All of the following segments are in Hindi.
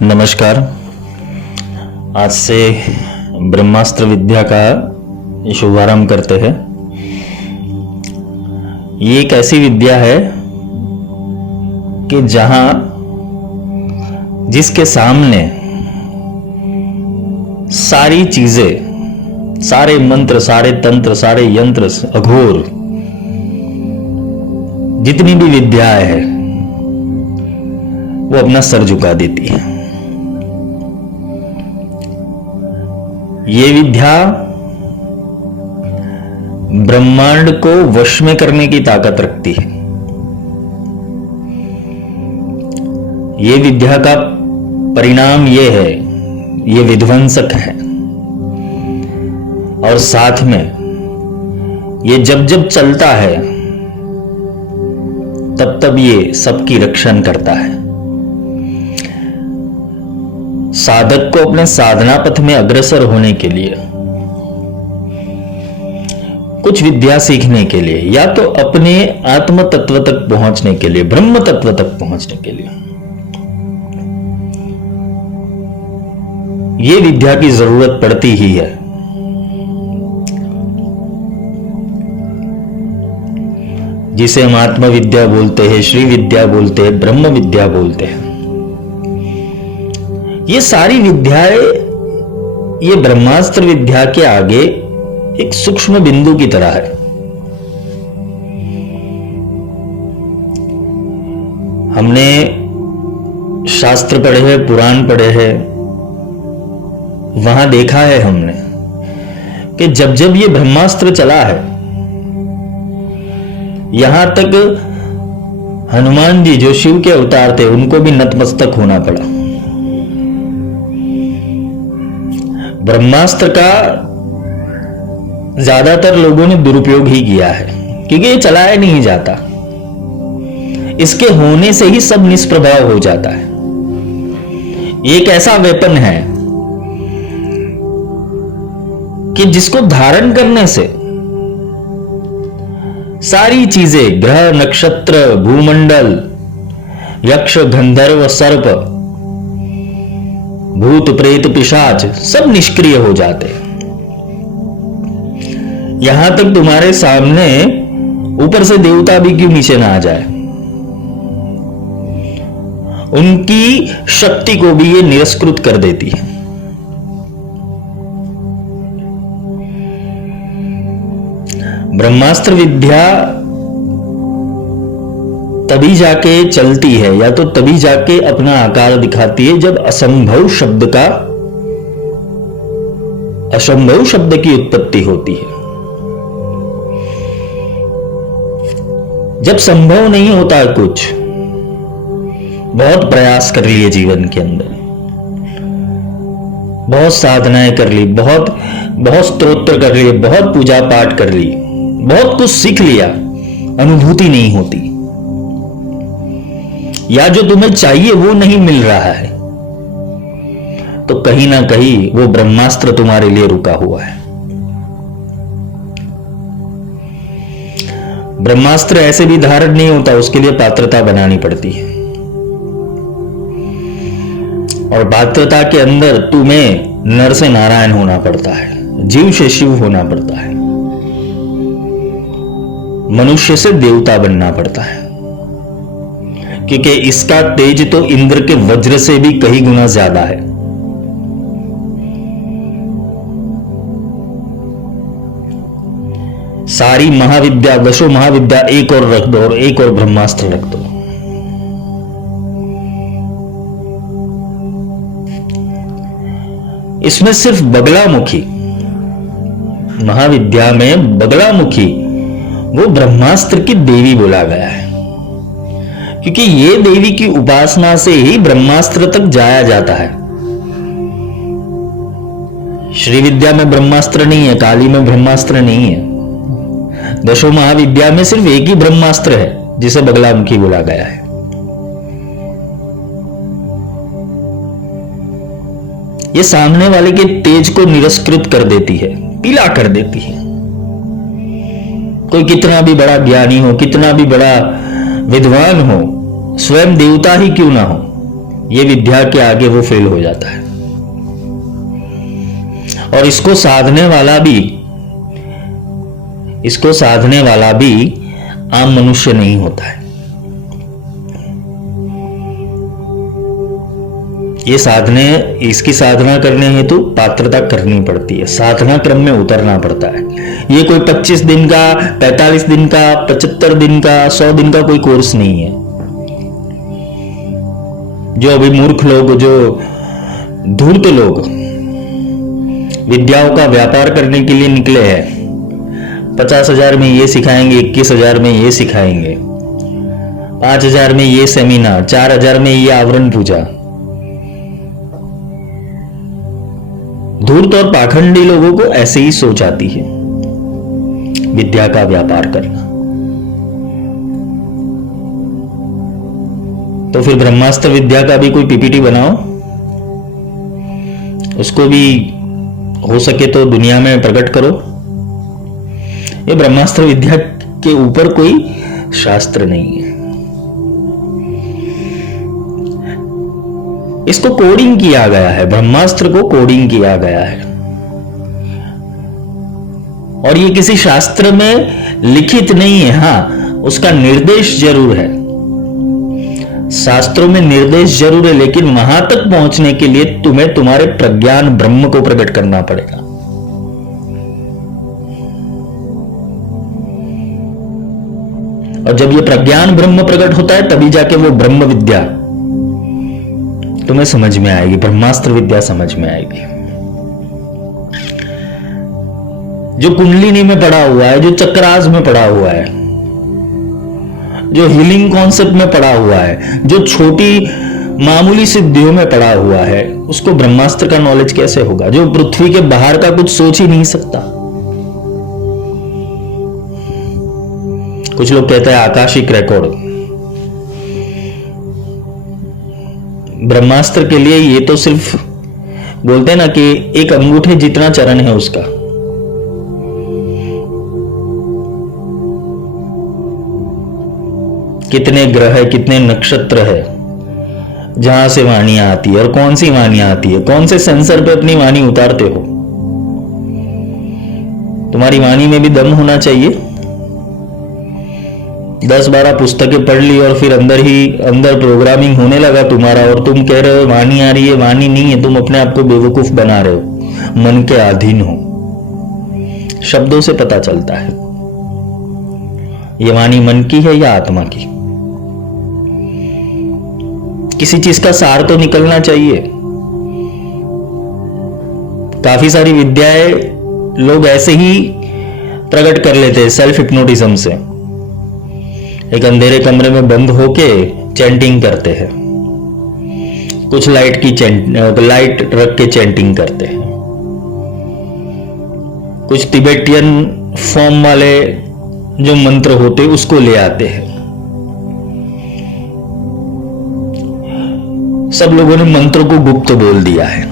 नमस्कार। आज से ब्रह्मास्त्र विद्या का शुभारंभ करते हैं। ये एक ऐसी विद्या है कि जहां जिसके सामने सारी चीजें, सारे मंत्र, सारे तंत्र, सारे यंत्र, अघोर, जितनी भी विद्याएं है वो अपना सर झुका देती है। ये विद्या ब्रह्मांड को वश में करने की ताकत रखती है। ये विद्या का परिणाम ये है, ये विध्वंसक है, और साथ में ये जब जब चलता है तब तब ये सबकी रक्षण करता है। साधक को अपने साधना पथ में अग्रसर होने के लिए, कुछ विद्या सीखने के लिए, या तो अपने आत्म तत्व तक पहुंचने के लिए, ब्रह्म तत्व तक पहुंचने के लिए, यह विद्या की जरूरत पड़ती ही है। जिसे हम आत्म विद्या बोलते हैं, श्री विद्या बोलते हैं, ब्रह्म विद्या बोलते हैं। ये सारी विद्याएं ये ब्रह्मास्त्र विद्या के आगे एक सूक्ष्म बिंदु की तरह है। हमने शास्त्र पढ़े हैं, पुराण पढ़े हैं, वहां देखा है हमने कि जब जब ये ब्रह्मास्त्र चला है, यहां तक हनुमान जी जो शिव के अवतार थे उनको भी नतमस्तक होना पड़ा। ब्रह्मास्त्र का ज्यादातर लोगों ने दुरुपयोग ही किया है, क्योंकि ये चलाया नहीं जाता। इसके होने से ही सब निष्प्रभाव हो जाता है। ये एक ऐसा वेपन है कि जिसको धारण करने से सारी चीजें, ग्रह, नक्षत्र, भूमंडल, यक्ष, गंधर्व, सर्प, भूत, प्रेत, पिशाच सब निष्क्रिय हो जाते। यहां तक तुम्हारे सामने ऊपर से देवता भी क्यों नीचे ना आ जाए, उनकी शक्ति को भी ये निरस्कृत कर देती है। ब्रह्मास्त्र विद्या तभी जाके चलती है, या तो तभी जाके अपना आकार दिखाती है, जब असंभव शब्द की उत्पत्ति होती है। जब संभव नहीं होता कुछ, बहुत प्रयास कर लिए जीवन के अंदर, बहुत साधनाएं कर ली, बहुत स्तोत्र कर लिए, बहुत पूजा पाठ कर ली, बहुत कुछ सीख लिया, अनुभूति नहीं होती, या जो तुम्हें चाहिए वो नहीं मिल रहा है, तो कहीं ना कहीं वो ब्रह्मास्त्र तुम्हारे लिए रुका हुआ है। ब्रह्मास्त्र ऐसे भी धारण नहीं होता, उसके लिए पात्रता बनानी पड़ती है, और पात्रता के अंदर तुम्हें नर से नारायण होना पड़ता है, जीव से शिव होना पड़ता है, मनुष्य से देवता बनना पड़ता है, क्योंकि इसका तेज तो इंद्र के वज्र से भी कई गुना ज्यादा है। सारी महाविद्या, दशो महाविद्या एक और रख दो, और एक और ब्रह्मास्त्र रख दो, इसमें सिर्फ बगलामुखी, महाविद्या में बगलामुखी वो ब्रह्मास्त्र की देवी बोला गया है, क्योंकि ये देवी की उपासना से ही ब्रह्मास्त्र तक जाया जाता है। श्री विद्या में ब्रह्मास्त्र नहीं है, काली में ब्रह्मास्त्र नहीं है, दशो महाविद्या में सिर्फ एक ही ब्रह्मास्त्र है जिसे बगलामुखी बोला गया है। ये सामने वाले के तेज को निरस्कृत कर देती है, पीला कर देती है। कोई कितना भी बड़ा ज्ञानी हो, कितना भी बड़ा विद्वान हो, स्वयं देवता ही क्यों ना हो, ये विद्या के आगे वो फेल हो जाता है। और इसको साधने वाला भी आम मनुष्य नहीं होता है। इसकी साधना करने हेतु पात्रता करनी पड़ती है, साधना क्रम में उतरना पड़ता है। ये कोई 25 दिन का, 45 दिन का, 75 दिन का, 100 दिन का कोई कोर्स नहीं है। जो अभी मूर्ख लोग, जो धूर्त लोग विद्याओं का व्यापार करने के लिए निकले हैं, 50,000 में ये सिखाएंगे, 21,000 में ये सिखाएंगे, 5,000 में ये सेमिनार, 4,000 में ये आवरण पूजा। धूर्त और पाखंडी लोगों को ऐसे ही सोच आती है विद्या का व्यापार करना। तो फिर ब्रह्मास्त्र विद्या का भी कोई पीपीटी बनाओ, उसको भी हो सके तो दुनिया में प्रकट करो। ये ब्रह्मास्त्र विद्या के ऊपर कोई शास्त्र नहीं है। इसको कोडिंग किया गया है, ब्रह्मास्त्र को कोडिंग किया गया है। और ये किसी शास्त्र में लिखित नहीं है। हां, उसका निर्देश जरूर है, शास्त्रों में निर्देश जरूर है, लेकिन वहां तक पहुंचने के लिए तुम्हें तुम्हारे प्रज्ञान ब्रह्म को प्रकट करना पड़ेगा। और जब ये प्रज्ञान ब्रह्म प्रकट होता है तभी जाके वो ब्रह्म विद्या तुम्हें समझ में आएगी, ब्रह्मास्त्र विद्या समझ में आएगी। जो कुंडलिनी में पड़ा हुआ है, जो चक्रास में पड़ा हुआ है, जो हीलिंग कॉन्सेप्ट में पड़ा हुआ है, जो छोटी मामूली सिद्धियों में पड़ा हुआ है, उसको ब्रह्मास्त्र का नॉलेज कैसे होगा? जो पृथ्वी के बाहर का कुछ सोच ही नहीं सकता। कुछ लोग कहते हैं आकाशिक रिकॉर्ड। ब्रह्मास्त्र के लिए ये तो सिर्फ बोलते हैं ना कि एक अंगूठे जितना चरण है उसका। कितने ग्रह है, कितने नक्षत्र है, जहां से वाणियां आती है और कौन सी वाणियां आती है, कौन से सेंसर पे अपनी वाणी उतारते हो। तुम्हारी वाणी में भी दम होना चाहिए। 10-12 पुस्तकें पढ़ ली और फिर अंदर प्रोग्रामिंग होने लगा तुम्हारा, और तुम कह रहे हो वाणी आ रही है, वाणी नहीं है। तुम अपने आप को बेवकूफ बना रहे हो, मन के अधीन हो। शब्दों से पता चलता है ये वाणी मन की है या आत्मा की। किसी चीज का सार तो निकलना चाहिए। काफी सारी विद्याएं लोग ऐसे ही प्रकट कर लेते हैं सेल्फ हिप्नोटिज्म से। एक अंधेरे कमरे में बंद होके चैंटिंग करते हैं, कुछ लाइट रख के चैंटिंग करते हैं, कुछ तिबेटियन फॉर्म वाले जो मंत्र होते उसको ले आते हैं। सब लोगों ने मंत्र को गुप्त बोल दिया है।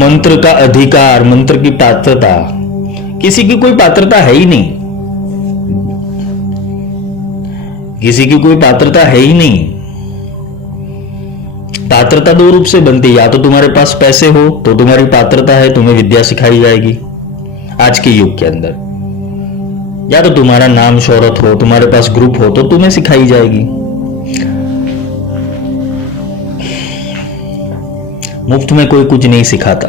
मंत्र का अधिकार, मंत्र की पात्रता, किसी की कोई पात्रता है ही नहीं। किसी की कोई पात्रता है ही नहीं। पात्रता दो रूप से बनती है, या तो तुम्हारे पास पैसे हो तो तुम्हारी पात्रता है, तुम्हें विद्या सिखाई जाएगी आज के युग के अंदर, या तो तुम्हारा नाम शोहरत हो, तुम्हारे पास ग्रुप हो तो तुम्हें सिखाई जाएगी। मुफ्त में कोई कुछ नहीं सिखाता,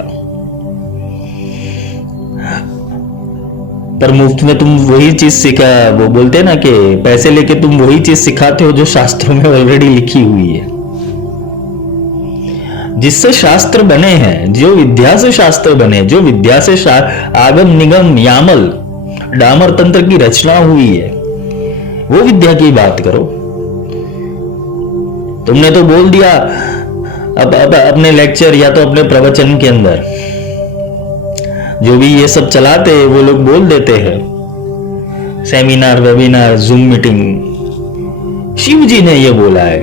पर मुफ्त में तुम वही चीज वो बोलते हैं ना कि पैसे लेके तुम वही चीज सिखाते हो जो शास्त्रों में ऑलरेडी लिखी हुई है, जिससे शास्त्र बने हैं, जो विद्या से शास्त्र बने, जो विद्या से आगम निगम यामल डामर तंत्र की रचना हुई है, वो विद्या की बात करो। तुमने तो बोल दिया अब अपने लेक्चर या तो अपने प्रवचन के अंदर, जो भी ये सब चलाते हैं वो लोग बोल देते हैं seminar, webinar, Zoom meeting, Shiv ji ने ये बोला है,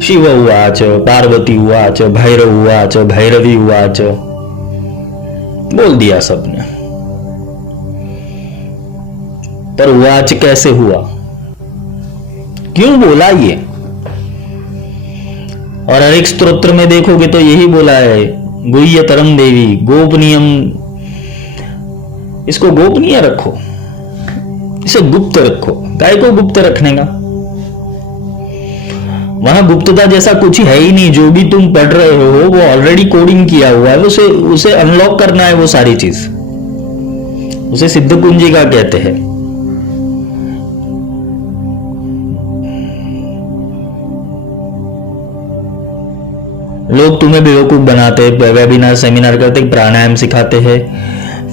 शिव उवाच, पार्वती उवाच, भैरव उवाच, भैरवी उवाच, बोल दिया सबने। पर उवाच कैसे हुआ? क्यों बोला ये? और हर एक स्तोत्र में देखोगे तो यही बोला है, गुह्यतरम देवी गोपनीयम। इसको गोपनीय रखो, इसे गुप्त रखो। काय को गुप्त रखने का? वहां गुप्तता जैसा कुछ है ही नहीं। जो भी तुम पढ़ रहे हो वो ऑलरेडी कोडिंग किया हुआ है, उसे अनलॉक करना है। वो सारी चीज उसे सिद्ध कुंजिका कहते हैं। लोग तुम्हें बेवकूफ बनाते, वेबिनार सेमिनार करते, प्राणायाम सिखाते हैं,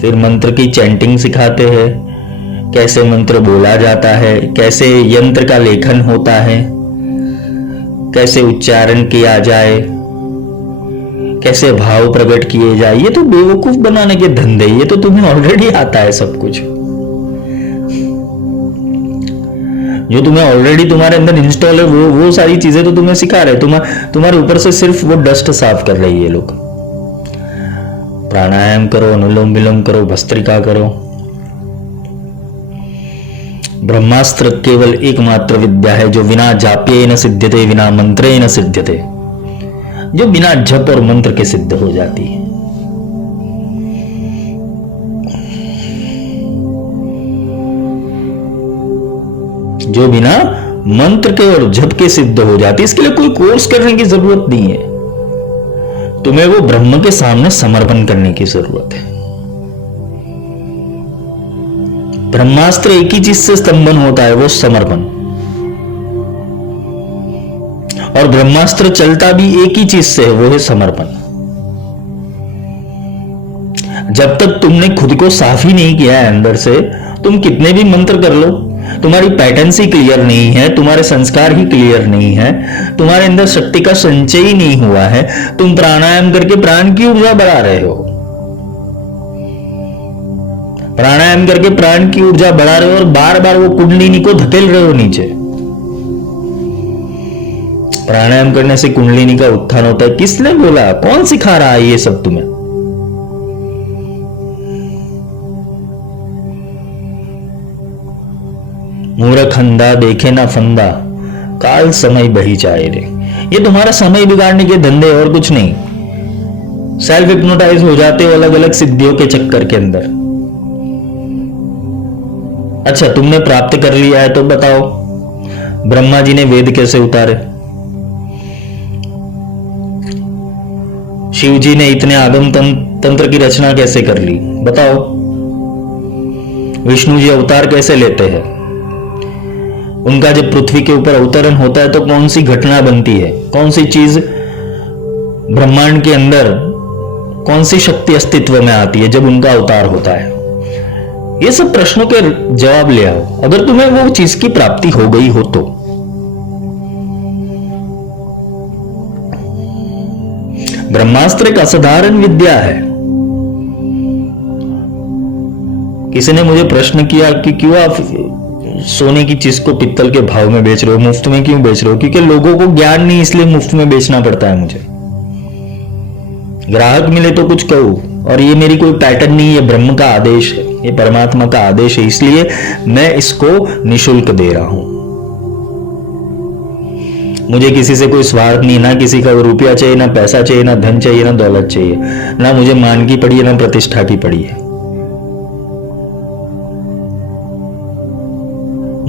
फिर मंत्र की चैंटिंग सिखाते हैं, कैसे मंत्र बोला जाता है, कैसे यंत्र का लेखन होता है, कैसे उच्चारण किया जाए, कैसे भाव प्रकट किए जाए। ये तो बेवकूफ बनाने के धंधे, ये तो तुम्हें ऑलरेडी आता है सब कुछ। जो तुम्हें ऑलरेडी तुम्हारे अंदर इंस्टॉल है वो सारी चीजें तो तुम्हें सिखा रहे। तुम्हारे ऊपर से सिर्फ वो डस्ट साफ कर रही है लोग। प्राणायाम करो, अनुलोम विलोम करो, भस्त्रिका करो। ब्रह्मास्त्र केवल एकमात्र विद्या है जो बिना जाप्ये न सिद्ध्यते, बिना मंत्रे न सिद्ध्यते, जो बिना जप और मंत्र के सिद्ध हो जाती है। जो बिना मंत्र के और जप के सिद्ध हो जाती है। इसके लिए कोई कोर्स करने की जरूरत नहीं है। तुम्हें वो ब्रह्म के सामने समर्पण करने की जरूरत है। ब्रह्मास्त्र एक ही चीज से स्तंभन होता है, वो समर्पण। और ब्रह्मास्त्र चलता भी एक ही चीज से है, वो है समर्पण। जब तक तुमने खुद को साफ ही नहीं किया है अंदर से, तुम कितने भी मंत्र कर लो, तुम्हारी पैटर्न्स ही क्लियर नहीं है, तुम्हारे संस्कार ही क्लियर नहीं है, तुम्हारे अंदर शक्ति का संचय ही नहीं हुआ है। तुम प्राणायाम करके प्राण की ऊर्जा बढ़ा रहे हो, प्राणायाम करके प्राण की ऊर्जा बढ़ा रहे हो और बार बार वो कुंडलिनी को धकेल रहे हो नीचे। प्राणायाम करने से कुंडलिनी का उत्थान होता है। किसने बोला? कौन सिखा रहा है ये सब तुम्हें? मूर्ख अंधा देखे ना फंदा, काल समय बही जाए रे। ये तुम्हारा समय बिगाड़ने के धंधे और कुछ नहीं। सेल्फ हिप्नोटाइज हो जाते हो अलग अलग सिद्धियों के चक्कर के अंदर। अच्छा, तुमने प्राप्त कर लिया है तो बताओ, ब्रह्मा जी ने वेद कैसे उतारे? शिव जी ने इतने आगम तंत्र की रचना कैसे कर ली? बताओ। विष्णु जी अवतार कैसे लेते हैं? उनका जब पृथ्वी के ऊपर अवतरण होता है तो कौन सी घटना बनती है? कौन सी चीज ब्रह्मांड के अंदर, कौन सी शक्ति अस्तित्व में आती है जब उनका अवतार होता है? ये सब प्रश्नों के जवाब ले आओ, अगर तुम्हें वो चीज की प्राप्ति हो गई हो तो। ब्रह्मास्त्र एक असाधारण विद्या है। किसी ने मुझे प्रश्न किया कि क्यों आप सोने की चीज को पित्तल के भाव में बेच रहे हो, मुफ्त में क्यों बेच रहे हो? क्योंकि लोगों को ज्ञान नहीं, इसलिए मुफ्त में बेचना पड़ता है मुझे। ग्राहक मिले तो कुछ कहूं, और ये मेरी कोई पैटर्न नहीं है, ब्रह्म का आदेश है, ये परमात्मा का आदेश है, इसलिए मैं इसको निशुल्क दे रहा हूं। मुझे किसी से कोई स्वार्थ नहीं, ना किसी का रुपया चाहिए, ना पैसा चाहिए, ना धन चाहिए, ना दौलत चाहिए, ना मुझे मान की पड़ी है, ना प्रतिष्ठा की पड़ी है।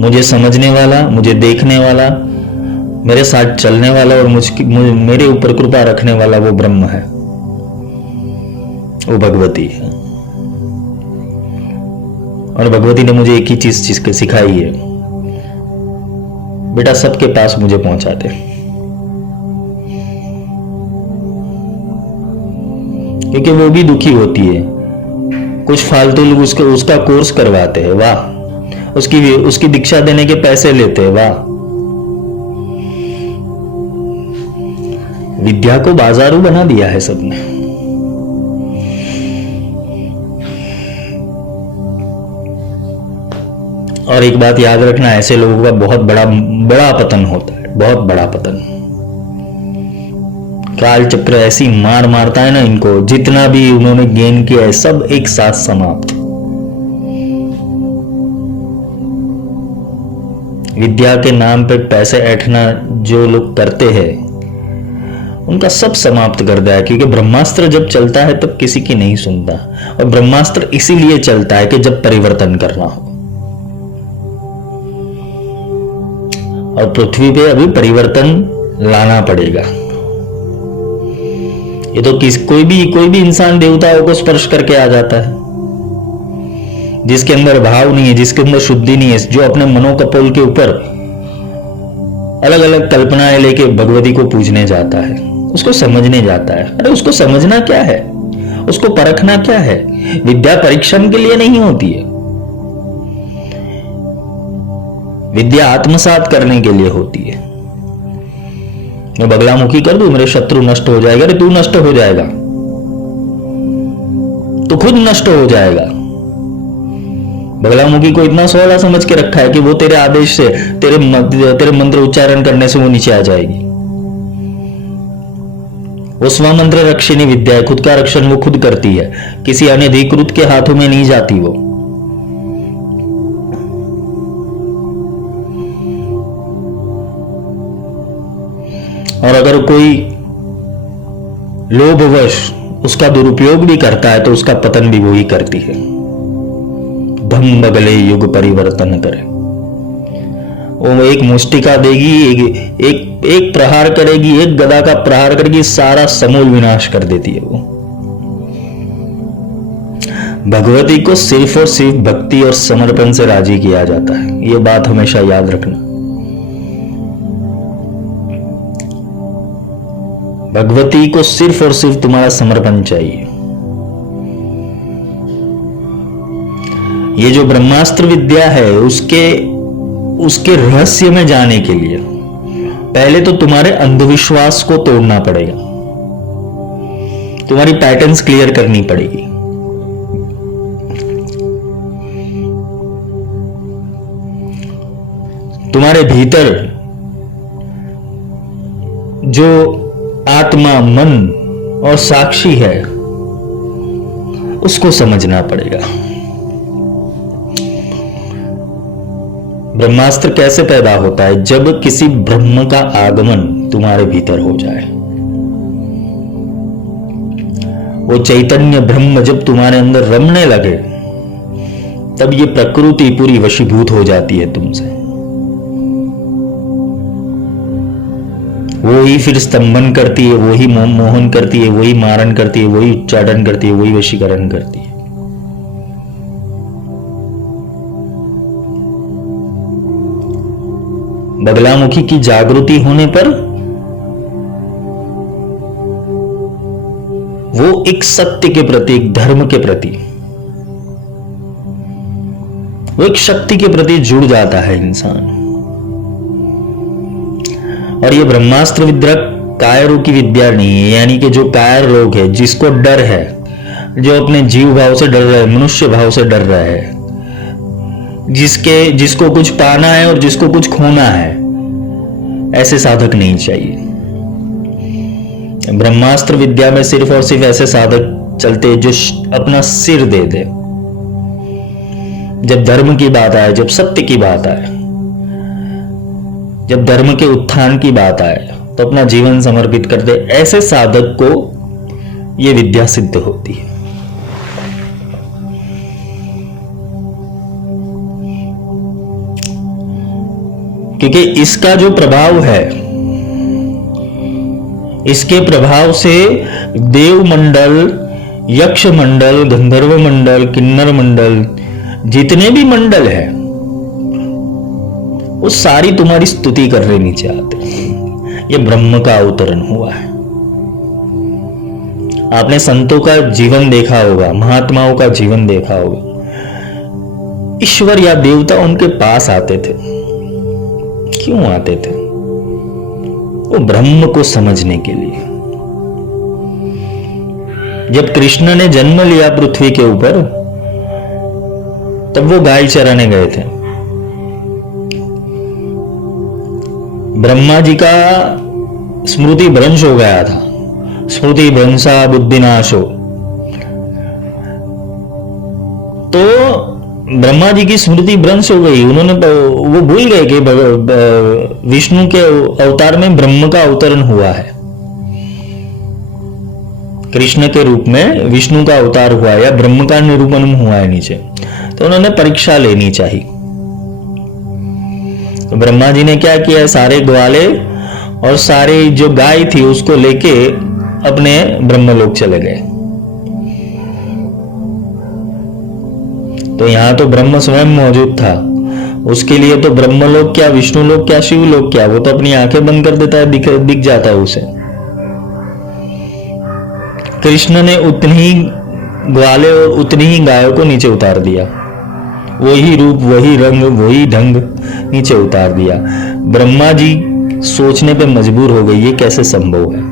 मुझे समझने वाला, मुझे देखने वाला, मेरे साथ चलने वाला और मेरे ऊपर कृपा रखने वाला वो ब्रह्म है, वो भगवती है। और भगवती ने मुझे एक ही चीज सिखाई है, बेटा सबके पास मुझे पहुंचा दे। क्योंकि वो भी दुखी होती है। कुछ फालतू लोग उसका कोर्स करवाते हैं, वाह, उसकी दीक्षा देने के पैसे लेते हैं, वाह। विद्या को बाजारू बना दिया है सबने। और एक बात याद रखना, ऐसे लोगों का बहुत बड़ा पतन होता है, बहुत बड़ा पतन। काल चक्र ऐसी मार मारता है ना इनको, जितना भी उन्होंने गेन किया है सब एक साथ समाप्त। विद्या के नाम पे पैसे ऐंठना जो लोग करते हैं उनका सब समाप्त कर दिया है, क्योंकि ब्रह्मास्त्र जब चलता है तब किसी की नहीं सुनता। और ब्रह्मास्त्र इसीलिए चलता है कि जब परिवर्तन करना हो। और पृथ्वी पे अभी परिवर्तन लाना पड़ेगा। ये तो कोई भी इंसान देवताओं को स्पर्श करके आ जाता है, जिसके अंदर भाव नहीं है, जिसके अंदर शुद्धि नहीं है, जो अपने मनोकपोल के ऊपर अलग अलग कल्पनाएं लेके भगवती को पूजने जाता है, उसको समझने जाता है। अरे उसको समझना क्या है, उसको परखना क्या है? विद्या परीक्षण के लिए नहीं होती है, विद्या आत्मसात करने के लिए होती है। मैं बगलामुखी कर दूं, मेरे शत्रु नष्ट हो जाएगा। अरे तू नष्ट हो जाएगा, तो खुद नष्ट हो जाएगा। बगलामुखी को इतना सोहला समझ के रखा है कि वो तेरे आदेश से, तेरे मंत्र उच्चारण करने से वो नीचे आ जाएगी। वो स्वमंत्र रक्षिणी विद्या है, खुद का रक्षण वो खुद करती है, किसी अनधिकृत के हाथों में नहीं जाती वो। और अगर कोई लोभवश उसका दुरुपयोग भी करता है तो उसका पतन भी वही करती है। धम बगले युग परिवर्तन करे। वो एक मुष्टिका देगी, एक प्रहार करेगी, एक गदा का प्रहार करेगी, सारा समूल विनाश कर देती है वो। भगवती को सिर्फ और सिर्फ भक्ति और समर्पण से राजी किया जाता है, ये बात हमेशा याद रखना। भगवती को सिर्फ और सिर्फ तुम्हारा समर्पण चाहिए। ये जो ब्रह्मास्त्र विद्या है उसके रहस्य में जाने के लिए पहले तो तुम्हारे अंधविश्वास को तोड़ना पड़ेगा, तुम्हारी पैटर्न्स क्लियर करनी पड़ेगी। तुम्हारे भीतर जो आत्मा, मन और साक्षी है उसको समझना पड़ेगा। ब्रह्मास्त्र कैसे पैदा होता है? जब किसी ब्रह्म का आगमन तुम्हारे भीतर हो जाए। वो चैतन्य ब्रह्म जब तुम्हारे अंदर रमने लगे तब ये प्रकृति पूरी वशीभूत हो जाती है तुमसे। वो ही फिर स्तंभन करती है, वही मोहन करती है, वही मारण करती है, वही उच्चाटन करती है, वही वशीकरण करती है। बगलामुखी की जागृति होने पर वो एक सत्य के प्रति, एक धर्म के प्रति, वो एक शक्ति के प्रति जुड़ जाता है इंसान। और ये ब्रह्मास्त्र विद्या कायरों की विद्या नहीं है, यानी कि जो कायर लोग हैं, जिसको डर है, जो अपने जीव भाव से डर रहे हैं, मनुष्य भाव से डर रहे हैं, जिसको कुछ पाना है और जिसको कुछ खोना है, ऐसे साधक नहीं चाहिए। ब्रह्मास्त्र विद्या में सिर्फ और सिर्फ ऐसे साधक चलते हैं जो अपना सिर दे दे। जब धर्म की बात आए, जब सत्य की बात आए, जब धर्म के उत्थान की बात आए तो अपना जीवन समर्पित कर दे, ऐसे साधक को यह विद्या सिद्ध होती है। क्योंकि इसका जो प्रभाव है, इसके प्रभाव से देव मंडल, यक्ष मंडल, गंधर्व मंडल, किन्नर मंडल, जितने भी मंडल है वो सारी तुम्हारी स्तुति कर रहे नीचे आते। ये ब्रह्म का अवतरण हुआ है। आपने संतों का जीवन देखा होगा, महात्माओं का जीवन देखा होगा। ईश्वर या देवता उनके पास आते थे। क्यों आते थे? वो ब्रह्म को समझने के लिए। जब कृष्ण ने जन्म लिया पृथ्वी के ऊपर, तब वो गाय चराने गए थे। ब्रह्मा जी का स्मृति भ्रंश हो गया था। स्मृति भ्रंशा बुद्धिनाशो। तो ब्रह्मा जी की स्मृति भ्रंश हो गई, उन्होंने वो भूल गए कि विष्णु के अवतार में ब्रह्म का अवतरण हुआ है, कृष्ण के रूप में विष्णु का अवतार हुआ या ब्रह्म का निरूपण हुआ है नीचे, तो उन्होंने परीक्षा लेनी चाहिए। तो ब्रह्मा जी ने क्या किया, सारे ग्वाले और सारी जो गाय थी उसको लेके अपने ब्रह्मलोक चले गए। तो यहां तो ब्रह्म स्वयं मौजूद था, उसके लिए तो ब्रह्मलोक क्या, विष्णुलोक क्या, शिवलोक क्या, वो तो अपनी आंखें बंद कर देता है, दिख जाता है उसे। कृष्ण ने उतनी ही ग्वाले और उतनी ही गायों को नीचे उतार दिया, वही रूप, वही रंग, वही ढंग नीचे उतार दिया। ब्रह्मा जी सोचने पे मजबूर हो गए, ये कैसे संभव है।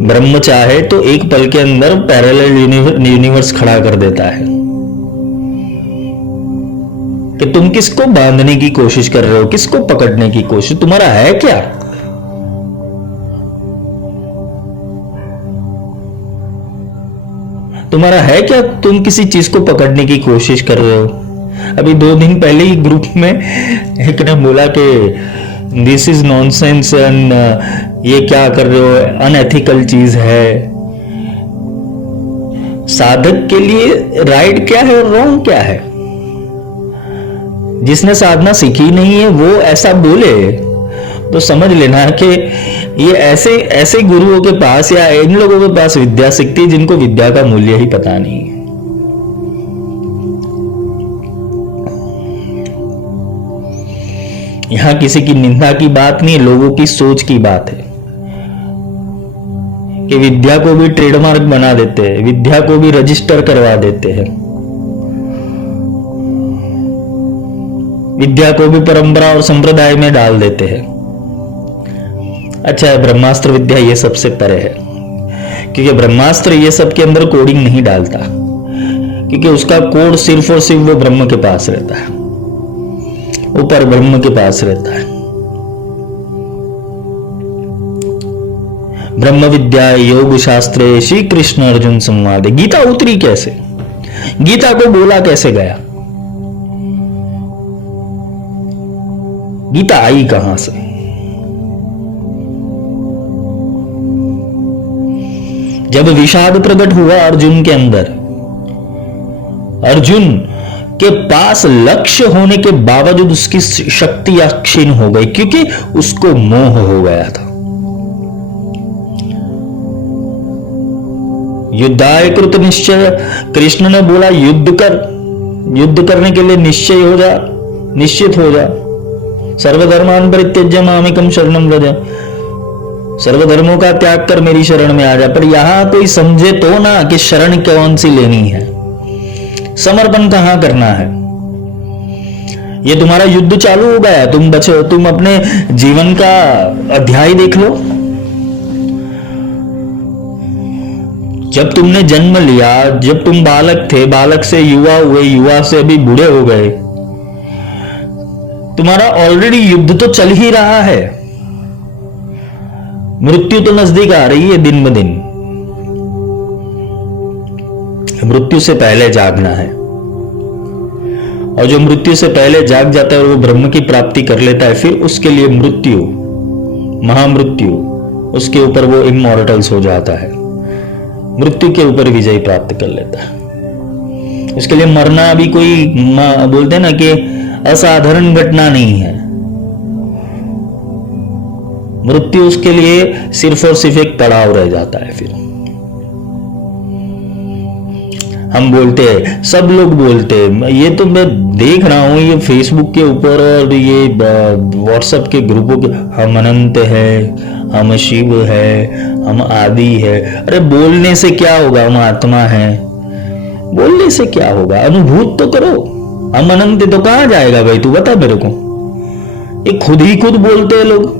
ब्रह्म चाहे तो एक पल के अंदर पैरेलल यूनिवर्स खड़ा कर देता है। कि तुम किसको बांधने की कोशिश कर रहे हो, किसको पकड़ने की कोशिश, तुम्हारा है क्या? तुम्हारा है क्या, तुम किसी चीज को पकड़ने की कोशिश कर रहे हो? अभी 2 दिन पहले ही ग्रुप में एक ने बोला कि दिस इज नॉनसेंस एंड ये क्या कर रहे हो, अनएथिकल चीज है। साधक के लिए राइट क्या है और रॉन्ग क्या है? जिसने साधना सीखी नहीं है वो ऐसा बोले तो समझ लेना कि ये ऐसे गुरुओं के पास या इन लोगों के पास विद्या सीखती है जिनको विद्या का मूल्य ही पता नहीं है। यहां किसी की निंदा की बात नहीं, लोगों की सोच की बात है कि विद्या को भी ट्रेडमार्क बना देते हैं, विद्या को भी रजिस्टर करवा देते हैं, विद्या को भी परंपरा और संप्रदाय में डाल देते हैं। अच्छा, ब्रह्मास्त्र विद्या ये सबसे परे है, क्योंकि ब्रह्मास्त्र ये सब के अंदर कोडिंग नहीं डालता, क्योंकि उसका कोड सिर्फ और सिर्फ वो ब्रह्म के पास रहता है, ऊपर ब्रह्म के पास रहता है। ब्रह्म विद्या योग शास्त्रे श्री कृष्ण अर्जुन संवाद। गीता उतरी कैसे, गीता को बोला कैसे गया, गीता आई कहां से? जब विषाद प्रकट हुआ अर्जुन के अंदर, अर्जुन के पास लक्ष्य होने के बावजूद उसकी शक्ति क्षीण हो गई, क्योंकि उसको मोह हो गया था। युद्धाय कृत निश्चय, कृष्ण ने बोला युद्ध कर, युद्ध करने के लिए निश्चय हो जा, निश्चित हो जा। सर्वधर्मान परित्यज्य मामेकम शरणम व्रज, सर्वधर्मों का त्याग कर मेरी शरण में आ जा। पर यहां कोई समझे तो ना कि शरण कौन सी लेनी है, समर्पण कहां करना है। ये तुम्हारा युद्ध चालू हो गया, तुम अपने जीवन का अध्याय देख लो। जब तुमने जन्म लिया, जब तुम बालक थे, बालक से युवा हुए, युवा से अभी बूढ़े हो गए, तुम्हारा ऑलरेडी युद्ध तो चल ही रहा है। मृत्यु तो नजदीक आ रही है दिन ब दिन। मृत्यु से पहले जागना है, और जो मृत्यु से पहले जाग जाता है और वो ब्रह्म की प्राप्ति कर लेता है, फिर उसके लिए मृत्यु, महामृत्यु, उसके ऊपर वो इमॉर्टल्स हो जाता है, मृत्यु के ऊपर विजय प्राप्त कर लेता है। उसके लिए मरना अभी कोई बोलते हैं ना कि असाधारण घटना नहीं है। मृत्यु उसके लिए सिर्फ और सिर्फ एक पड़ाव रह जाता है। फिर हम बोलते हैं, सब लोग बोलते हैं, ये तो मैं देख रहा हूं ये फेसबुक के ऊपर और ये व्हाट्सएप के ग्रुपों के, हम अनंत है, हम शिव है, हम आदि है। अरे बोलने से क्या होगा, हम आत्मा है, बोलने से क्या होगा, अनुभूत तो करो। हम अनंत तो कहां जाएगा भाई, तू बता मेरे को। ये खुद ही खुद बोलते हैं लोग।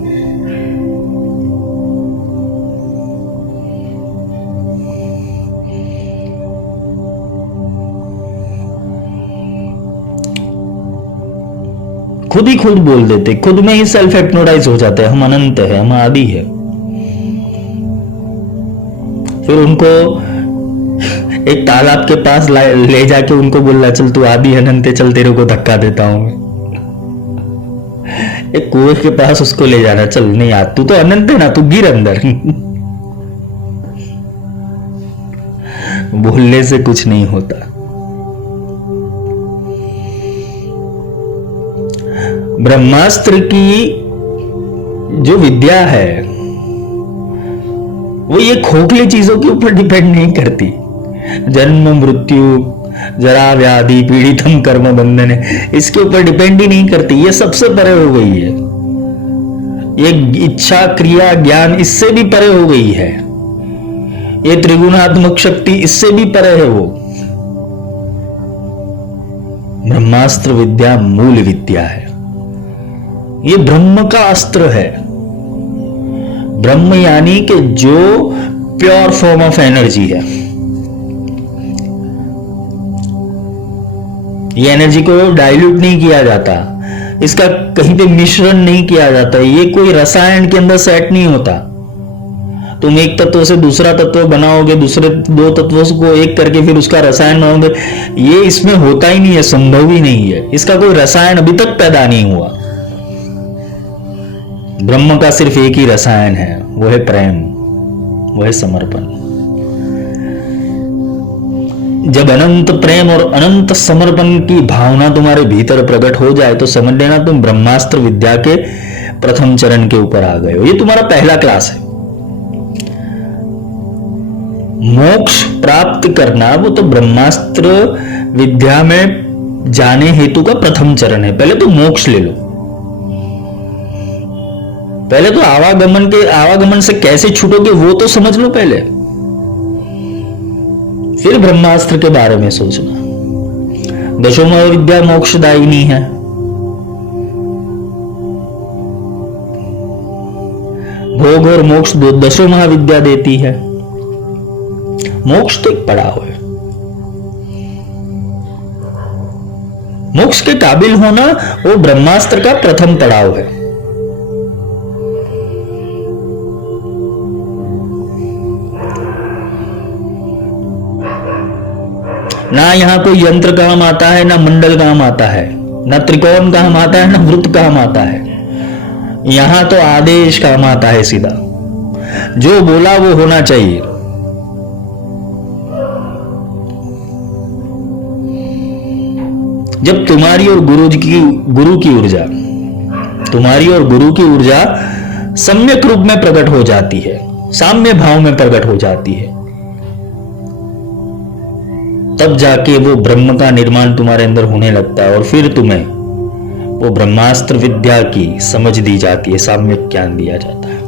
खुद ही खुद बोल देते, खुद में ही सेल्फ हिप्नोटाइज हो जाते हैं, हम अनंत है, हम आदि है। फिर उनको एक तालाब के पास ले जाके उनको बोलना चल तू आदि अनंत है, चल तेरे को धक्का देता हूं। एक कुएं के पास उसको ले जाना, चल नहीं यार तू तो अनंत है ना, तू गिर अंदर। बोलने से कुछ नहीं होता। ब्रह्मास्त्र की जो विद्या है वो ये खोखली चीजों के ऊपर डिपेंड नहीं करती। जन्म मृत्यु जरा व्याधि पीड़ितम कर्म बंधन है, इसके ऊपर डिपेंड ही नहीं करती। ये सबसे परे हो गई है। ये इच्छा क्रिया ज्ञान इससे भी परे हो गई है। ये त्रिगुणात्मक शक्ति इससे भी परे है। वो ब्रह्मास्त्र विद्या मूल विद्या है। ये ब्रह्म का अस्त्र है। ब्रह्म यानी कि जो प्योर फॉर्म ऑफ एनर्जी है। ये एनर्जी को डाइल्यूट नहीं किया जाता, इसका कहीं पे मिश्रण नहीं किया जाता। ये कोई रसायन के अंदर सेट नहीं होता। तुम एक तत्व से दूसरा तत्व बनाओगे, दूसरे दो तत्वों को एक करके फिर उसका रसायन बनाओगे, ये इसमें होता ही नहीं है, संभव ही नहीं है। इसका कोई रसायन अभी तक पैदा नहीं हुआ। ब्रह्म का सिर्फ एक ही रसायन है, वो है प्रेम, वो है समर्पण। जब अनंत प्रेम और अनंत समर्पण की भावना तुम्हारे भीतर प्रकट हो जाए तो समझ लेना तुम ब्रह्मास्त्र विद्या के प्रथम चरण के ऊपर आ गए हो। ये तुम्हारा पहला क्लास है। मोक्ष प्राप्त करना वो तो ब्रह्मास्त्र विद्या में जाने हेतु का प्रथम चरण है। पहले तो मोक्ष ले लो। पहले तो आवागमन से कैसे छूटोगे वो तो समझ लो पहले, फिर ब्रह्मास्त्र के बारे में सोचना। दशो महाविद्या मोक्षदायिनी है। भोग और मोक्ष दशो महाविद्या देती है। मोक्ष तो एक पड़ाव है। मोक्ष के काबिल होना वो ब्रह्मास्त्र का प्रथम पड़ाव है। ना यहां कोई यंत्र काम आता है, ना मंडल काम आता है, ना त्रिकोण काम आता है, ना वृत्त काम आता है। यहां तो आदेश काम आता है सीधा। जो बोला वो होना चाहिए। जब तुम्हारी और गुरु की ऊर्जा सम्यक रूप में प्रकट हो जाती है, साम्य भाव में प्रकट हो जाती है, तब जाके वो ब्रह्म का निर्माण तुम्हारे अंदर होने लगता है और फिर तुम्हें वो ब्रह्मास्त्र विद्या की समझ दी जाती है, साम्यक ज्ञान दिया जाता है।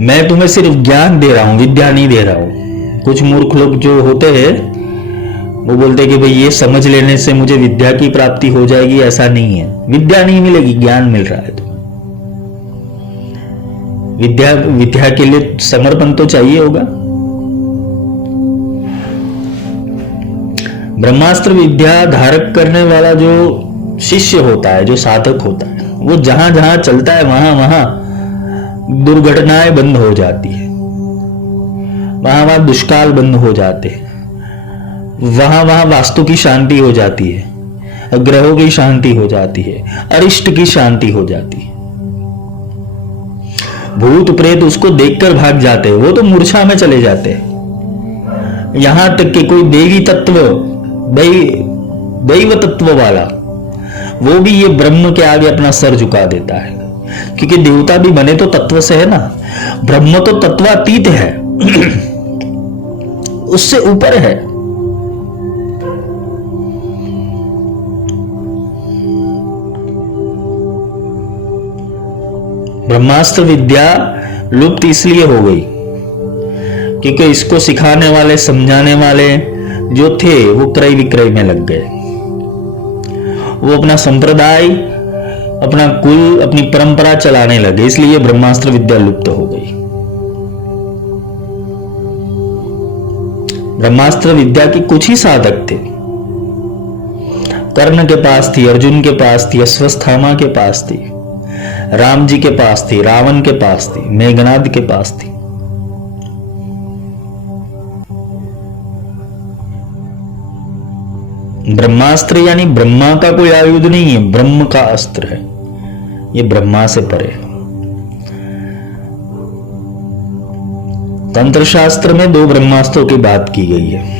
मैं तुम्हें सिर्फ ज्ञान दे रहा हूं, विद्या नहीं दे रहा हूं। कुछ मूर्ख लोग जो होते हैं वो बोलते हैं कि भाई ये समझ लेने से मुझे विद्या की प्राप्ति हो जाएगी। ऐसा नहीं है। विद्या नहीं मिलेगी, ज्ञान मिल रहा है। तो विद्या के लिए समर्पण तो चाहिए होगा। ब्रह्मास्त्र विद्या धारक करने वाला जो शिष्य होता है, जो साधक होता है, वो जहां जहां चलता है वहां वहां दुर्घटनाएं बंद हो जाती है, वहां वहां दुष्काल बंद हो जाते हैं, वहां वहां वास्तु की शांति हो जाती है, ग्रहों की शांति हो जाती है, अरिष्ट की शांति हो जाती है। भूत प्रेत उसको देखकर भाग जाते हैं, वो तो मूर्छा में चले जाते हैं। यहां तक कि कोई देवी तत्व, दैव तत्व वाला, वो भी ये ब्रह्म के आगे अपना सर झुका देता है। क्योंकि देवता भी बने तो तत्व से है ना, ब्रह्म तो तत्वातीत है, उससे ऊपर है। ब्रह्मास्त्र विद्या लुप्त इसलिए हो गई क्योंकि इसको सिखाने वाले, समझाने वाले जो थे वो क्रय विक्रय में लग गए। वो अपना संप्रदाय, अपना कुल, अपनी परंपरा चलाने लगे, इसलिए ब्रह्मास्त्र विद्या लुप्त हो गई। ब्रह्मास्त्र विद्या के कुछ ही साधक थे। कर्ण के पास थी, अर्जुन के पास थी, अश्वत्थामा के पास थी, राम जी के पास थी, रावण के पास थी, मेघनाद के पास थी। ब्रह्मास्त्र यानी ब्रह्मा का कोई आयुध नहीं है, ब्रह्म का अस्त्र है, ये ब्रह्मा से परे है। तंत्र शास्त्र में दो ब्रह्मास्त्रों की बात की गई है।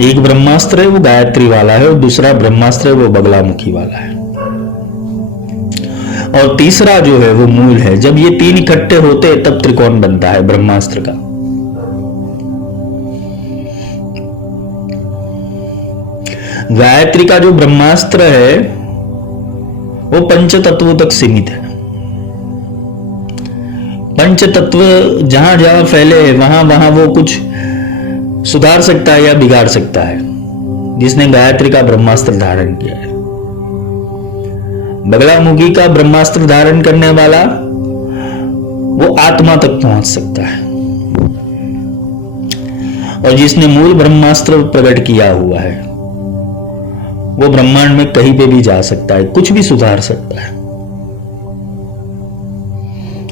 एक ब्रह्मास्त्र है वो गायत्री वाला है, और दूसरा ब्रह्मास्त्र है वो बगलामुखी वाला है, और तीसरा जो है वो मूल है। जब ये तीन इकट्ठे होते हैं तब त्रिकोण बनता है ब्रह्मास्त्र का। गायत्री का जो ब्रह्मास्त्र है वो पंच तत्वों तक सीमित है। पंच तत्व जहां जहां फैले वहां वहां वो कुछ सुधार सकता है या बिगाड़ सकता है। जिसने गायत्री का ब्रह्मास्त्र धारण किया है, बगलामुखी का ब्रह्मास्त्र धारण करने वाला वो आत्मा तक पहुंच सकता है, और जिसने मूल ब्रह्मास्त्र प्रकट किया हुआ है वो ब्रह्मांड में कहीं पे भी जा सकता है, कुछ भी सुधार सकता है।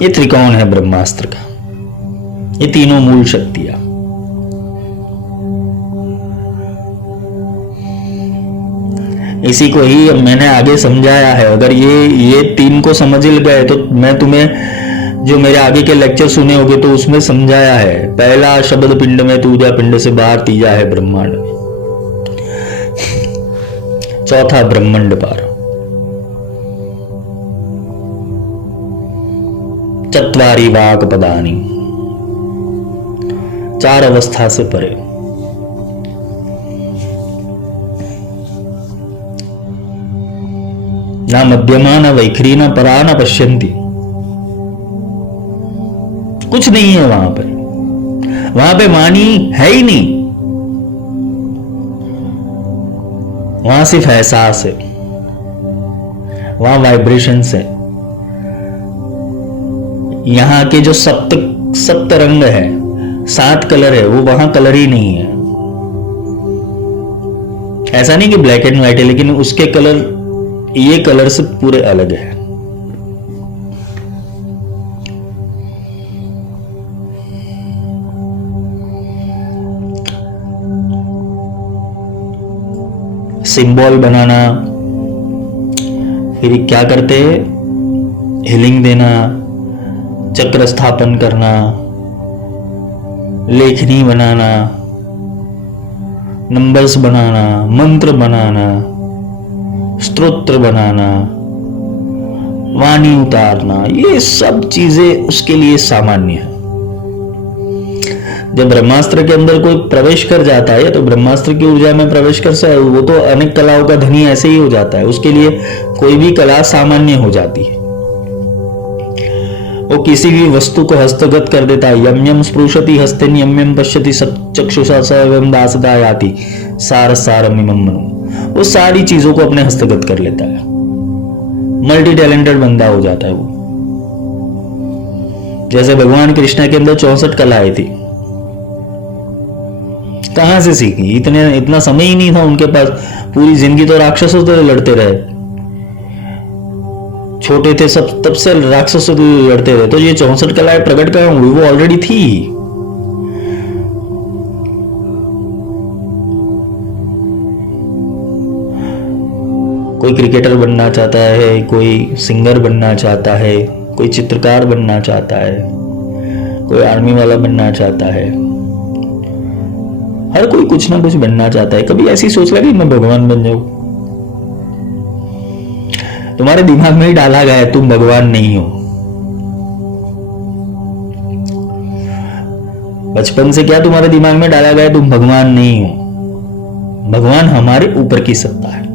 ये त्रिकोण है ब्रह्मास्त्र का, ये तीनों मूल शक्तियां। इसी को ही मैंने आगे समझाया है। अगर ये तीन को समझ गए तो मैं तुम्हें जो मेरे आगे के लेक्चर सुने होंगे तो उसमें समझाया है। पहला शब्द पिंड में, दूजा पिंड से बाहर, तीजा है ब्रह्मांड में, चौथा ब्रह्मांड पार, चत्वारी वाक पदानी, चार अवस्था से परे। ना मध्यमा, न वैखरी, न परा, न पश्यंती, कुछ नहीं है वहां पर। वहां पे वाणी है ही नहीं, वहां सिर्फ एहसास है, वहां वाइब्रेशंस है। यहां के जो सप्त रंग है, 7 कलर है, वो वहां कलर ही नहीं है। ऐसा नहीं कि ब्लैक एंड व्हाइट है, लेकिन उसके कलर ये कलर से पूरे अलग है। सिंबल बनाना, फिर क्या करते हैं, हीलिंग देना, चक्र स्थापन करना, लेखनी बनाना, नंबर्स बनाना, मंत्र बनाना, स्तोत्र बनाना, वाणी उतारना, ये सब चीजें उसके लिए सामान्य है। जब ब्रह्मास्त्र के अंदर कोई प्रवेश कर जाता है तो ब्रह्मास्त्र की ऊर्जा में प्रवेश कर सकता है, वो तो अनेक कलाओं का धनी ऐसे ही हो जाता है। उसके लिए कोई भी कला सामान्य हो जाती है। वो किसी भी वस्तु को हस्तगत कर देता है। यम यम स्पृशति हस्तेन यम यम पश्यति चक्षुषा सवं दासदा याति सार सारमिमं मनु। वो सारी चीजों को अपने हस्तगत कर लेता है, मल्टी टैलेंटेड बंदा हो जाता है वो। जैसे भगवान कृष्ण के अंदर 64 कलाएं थी, कहां से सीखी? इतना समय ही नहीं था उनके पास। पूरी जिंदगी तो राक्षसों से लड़ते रहे, छोटे थे सब, तब से राक्षसों से लड़ते रहे। तो ये 64 कलाएं प्रकट कहां हुई? वो ऑलरेडी थी। कोई क्रिकेटर बनना चाहता है, कोई सिंगर बनना चाहता है, कोई चित्रकार बनना चाहता है, कोई आर्मी वाला बनना चाहता है, हर कोई कुछ ना कुछ बनना चाहता है। कभी ऐसी सोच रहा कि मैं भगवान बन जाऊं? तुम्हारे दिमाग में ही डाला गया है तुम भगवान नहीं हो। बचपन से क्या तुम्हारे दिमाग में डाला गया है तुम भगवान नहीं हो? भगवान हमारे ऊपर की सत्ता है।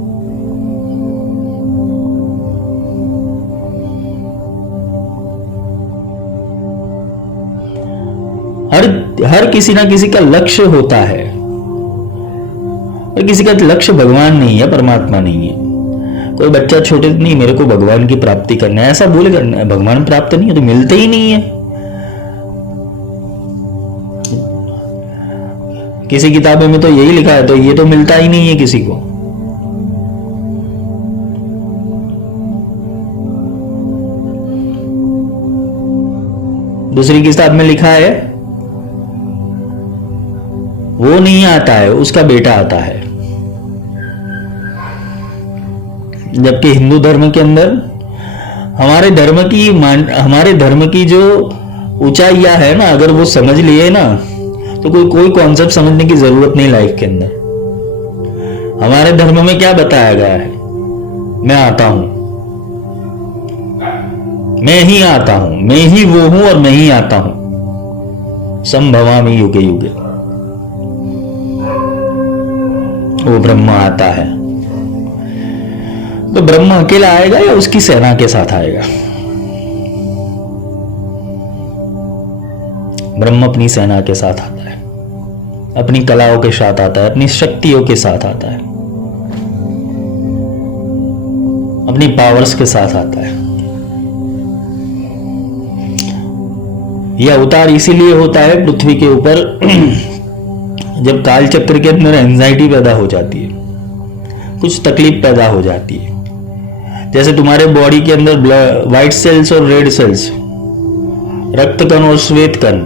हर किसी ना किसी का लक्ष्य होता है, और किसी का लक्ष्य भगवान नहीं है, परमात्मा नहीं है। कोई बच्चा छोटे नहीं मेरे को भगवान की प्राप्ति करना है ऐसा बोलेगा, भगवान प्राप्त नहीं है तो मिलते ही नहीं है। किसी किताबों में तो यही लिखा है, तो ये तो मिलता ही नहीं है किसी को। दूसरी किताब में लिखा है वो नहीं आता है, उसका बेटा आता है। जबकि हिंदू धर्म के अंदर हमारे धर्म की जो ऊंचाइयां है ना, अगर वो समझ लिए ना तो कोई कॉन्सेप्ट समझने की जरूरत नहीं लाइफ के अंदर। हमारे धर्म में क्या बताया गया है? मैं आता हूं, मैं ही आता हूं, मैं ही वो हूं और मैं ही आता हूं। संभवामि युगे युगे। वो ब्रह्म आता है। तो ब्रह्म अकेला आएगा या उसकी सेना के साथ आएगा? ब्रह्म अपनी सेना के साथ आता है, अपनी कलाओं के साथ आता है, अपनी शक्तियों के साथ आता है, अपनी पावर्स के साथ आता है। यह अवतार इसीलिए होता है पृथ्वी के ऊपर जब काल चक्र के अंदर एंजाइटी पैदा हो जाती है, कुछ तकलीफ पैदा हो जाती है। जैसे तुम्हारे बॉडी के अंदर व्हाइट सेल्स और रेड सेल्स, रक्त कण और श्वेत कण,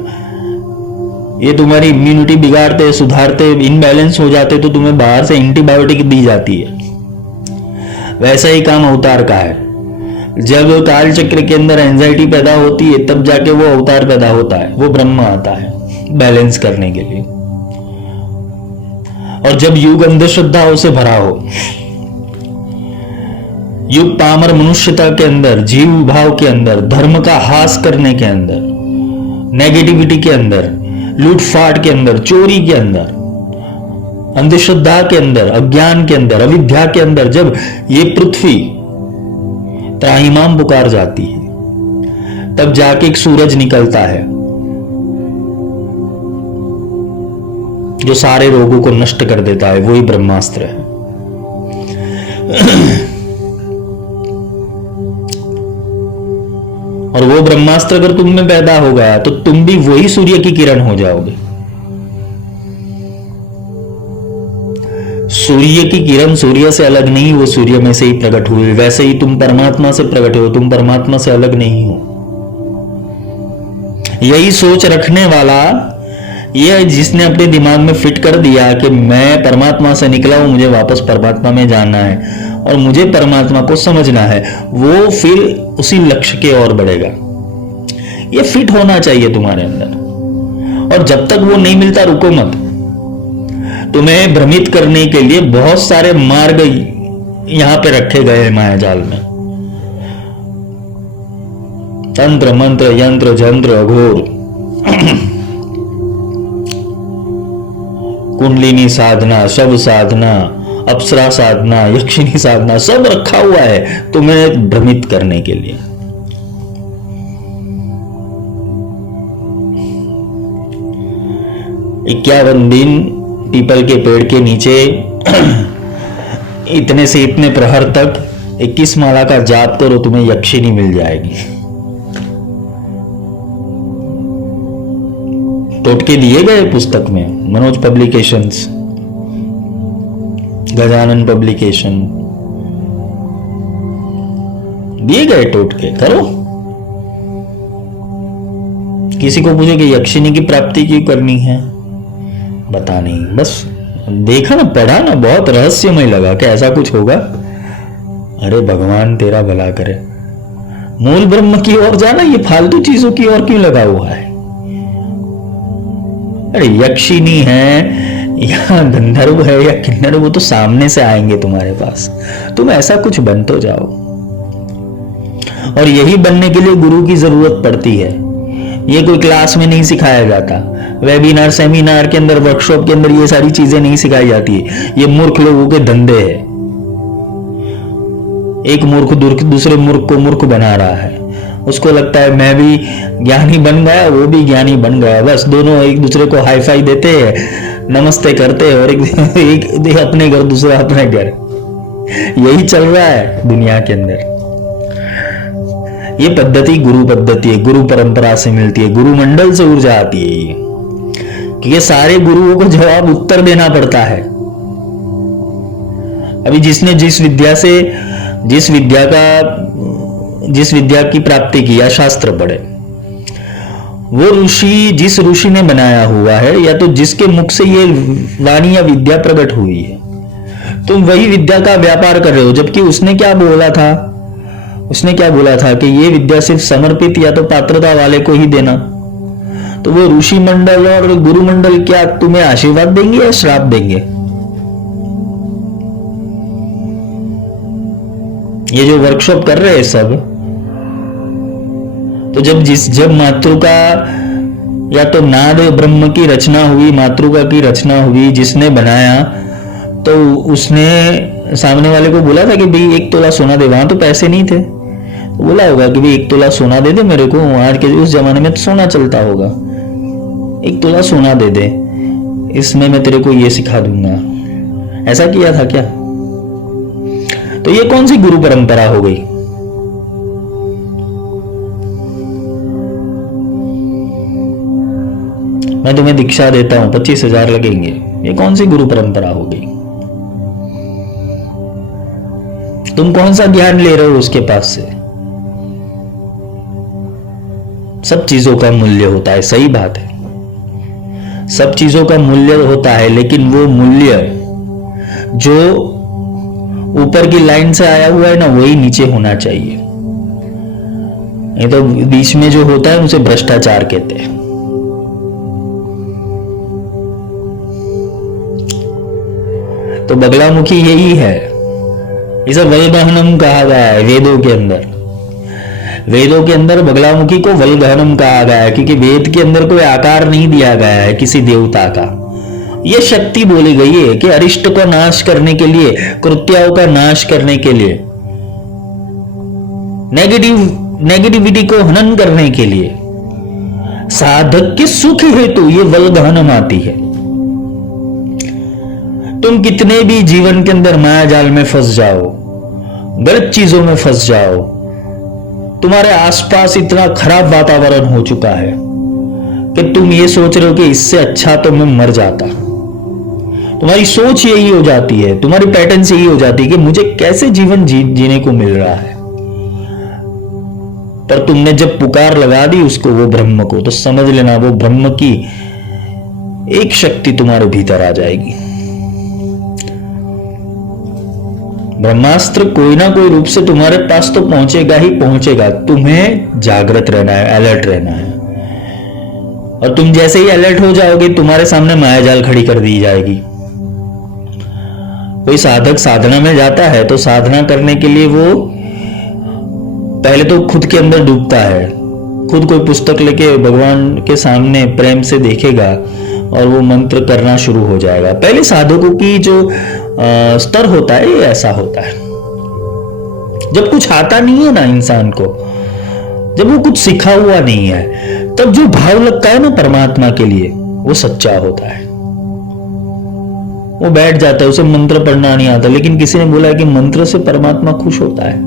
ये तुम्हारी इम्यूनिटी बिगाड़ते, सुधारते, इनबैलेंस हो जाते तो तुम्हें बाहर से एंटीबायोटिक दी जाती है। वैसा ही काम अवतार का है। जब काल चक्र के अंदर एंजाइटी पैदा होती है तब जाके वो अवतार पैदा होता है, वो ब्रह्म आता है बैलेंस करने के लिए। और जब युग अंधश्रद्धाओं से भरा हो, युग पामर मनुष्यता के अंदर, जीव भाव के अंदर, धर्म का हास करने के अंदर, नेगेटिविटी के अंदर, लूटफाट के अंदर, चोरी के अंदर, अंधश्रद्धा के अंदर, अज्ञान के अंदर, अविद्या के अंदर, जब ये पृथ्वी त्राहिमाम पुकार जाती है तब जाके एक सूरज निकलता है जो सारे रोगों को नष्ट कर देता है। वही ब्रह्मास्त्र है। और वो ब्रह्मास्त्र अगर तुम में पैदा हो गया तो तुम भी वही सूर्य की किरण हो जाओगे। सूर्य की किरण सूर्य से अलग नहीं, वो सूर्य में से ही प्रकट हुई। वैसे ही तुम परमात्मा से प्रकट हो, तुम परमात्मा से अलग नहीं हो। यही सोच रखने वाला, यह जिसने अपने दिमाग में फिट कर दिया कि मैं परमात्मा से निकला हूं, मुझे वापस परमात्मा में जाना है और मुझे परमात्मा को समझना है, वो फिर उसी लक्ष्य के ओर बढ़ेगा। यह फिट होना चाहिए तुम्हारे अंदर। और जब तक वो नहीं मिलता रुको मत। तुम्हें भ्रमित करने के लिए बहुत सारे मार्ग यहां पे रखे गए हैं मायाजाल में। तंत्र मंत्र यंत्र जंत्र अघोर, कुंडलिनी साधना, शव साधना, अप्सरा साधना, यक्षिणी साधना, सब रखा हुआ है तुम्हें भ्रमित करने के लिए। 51 दिन पीपल के पेड़ के नीचे इतने से इतने प्रहर तक 21 माला का जाप करो, तुम्हें यक्षिणी मिल जाएगी। टोटके दिए गए पुस्तक में, मनोज पब्लिकेशंस, गजानन पब्लिकेशन, दिए गए टोटके। करो। किसी को पूछो कि यक्षिणी की प्राप्ति क्यों करनी है, बता नहीं, बस देखा ना, पढ़ा ना, बहुत रहस्यमय लगा कि ऐसा कुछ होगा। अरे भगवान तेरा भला करे, मूल ब्रह्म की ओर जाना, ये फालतू चीजों की ओर क्यों लगा हुआ है? अरे यक्षिणी है या गंधर्व है या किन्नर, वो तो सामने से आएंगे तुम्हारे पास। तुम ऐसा कुछ बन तो जाओ। और यही बनने के लिए गुरु की जरूरत पड़ती है। ये कोई क्लास में नहीं सिखाया जाता, वेबिनार सेमिनार के अंदर, वर्कशॉप के अंदर ये सारी चीजें नहीं सिखाई जाती है। ये मूर्ख लोगों के धंधे है। एक मूर्ख दूसरे मूर्ख को मूर्ख बना रहा है। उसको लगता है मैं भी ज्ञानी बन गया, वो भी ज्ञानी बन गया, बस दोनों एक दूसरे को हाई फाई देते हैं, नमस्ते करते हैं और एक अपने घर दूसरा अपने घर। यही चल रहा है दुनिया के अंदर। ये पद्धति गुरु पद्धति है, गुरु परंपरा से मिलती है, गुरु मंडल से ऊर्जा आती है। ये क्योंकि सारे गुरुओं को जवाब उत्तर देना पड़ता है। अभी जिसने जिस विद्या की प्राप्ति की या शास्त्र पढ़े, वो ऋषि, जिस ऋषि ने बनाया हुआ है या तो जिसके मुख से ये वाणी या विद्या प्रकट हुई है, तुम वही विद्या का व्यापार कर रहे हो। जबकि उसने क्या बोला था, उसने क्या बोला था कि ये विद्या सिर्फ समर्पित या तो पात्रता वाले को ही देना। तो वो ऋषि मंडल और गुरु मंडल क्या तुम्हें आशीर्वाद देंगे या श्राप देंगे? ये जो वर्कशॉप कर रहे हैं सब, तो जब मातृका या तो नाद ब्रह्म की रचना हुई, मातृका की रचना हुई, जिसने बनाया, तो उसने सामने वाले को बोला था कि भाई 1 तोला सोना दे। वहां तो पैसे नहीं थे, तो बोला होगा कि भाई 1 तोला सोना दे दे मेरे को। आज के उस जमाने में तो सोना चलता होगा, 1 तोला सोना दे दे, इसमें मैं तेरे को ये सिखा दूंगा। ऐसा किया था क्या? तो ये कौन सी गुरु परंपरा हो गई? मैं तुम्हें दीक्षा देता हूं, 25,000 लगेंगे। ये कौन सी गुरु परंपरा हो गई? तुम कौन सा ज्ञान ले रहे हो उसके पास से? सब चीजों का मूल्य होता है, सही बात है, सब चीजों का मूल्य होता है, लेकिन वो मूल्य जो ऊपर की लाइन से आया हुआ है ना, वही नीचे होना चाहिए। ये तो बीच में जो होता है उसे भ्रष्टाचार कहते हैं। तो बगलामुखी यही है, इसे वल्गहनम कहा गया है वेदों के अंदर। वेदों के अंदर बगलामुखी को वल्गहनम कहा गया है, क्योंकि वेद के अंदर कोई आकार नहीं दिया गया है किसी देवता का। यह शक्ति बोली गई है कि अरिष्ट को नाश करने के लिए, कृत्याओं का नाश करने के लिए, नेगेटिविटी को हनन करने के लिए, साधक के सुख हेतु ये वल्गहनम आती है। तुम कितने भी जीवन के अंदर माया जाल में फंस जाओ, गलत चीजों में फंस जाओ, तुम्हारे आसपास इतना खराब वातावरण हो चुका है कि तुम ये सोच रहे हो कि इससे अच्छा तो मैं मर जाता। तुम्हारी सोच यही हो जाती है, तुम्हारी पैटर्न यही हो जाती है कि मुझे कैसे जीवन जीने को मिल रहा है। पर तुमने जब पुकार लगा दी उसको, वो ब्रह्म को, तो समझ लेना वो ब्रह्म की एक शक्ति तुम्हारे भीतर आ जाएगी। ब्रह्मास्त्र कोई ना कोई रूप से तुम्हारे पास तो पहुंचेगा ही पहुंचेगा। तुम्हें जागृत रहना है, अलर्ट रहना है। और तुम जैसे ही अलर्ट हो जाओगे, तुम्हारे सामने मायाजाल खड़ी कर दी जाएगी। कोई साधक साधना में जाता है तो साधना करने के लिए वो पहले तो खुद के अंदर डूबता है। खुद कोई पुस्तक लेके भगवान के सामने प्रेम से देखेगा और वो मंत्र करना शुरू हो जाएगा। पहले साधकों की जो स्तर होता है ये ऐसा होता है, जब कुछ आता नहीं है ना इंसान को, जब वो कुछ सीखा हुआ नहीं है, तब जो भाव लगता है ना परमात्मा के लिए, वो सच्चा होता है। वो बैठ जाता है, उसे मंत्र पढ़ना नहीं आता, लेकिन किसी ने बोला है कि मंत्र से परमात्मा खुश होता है,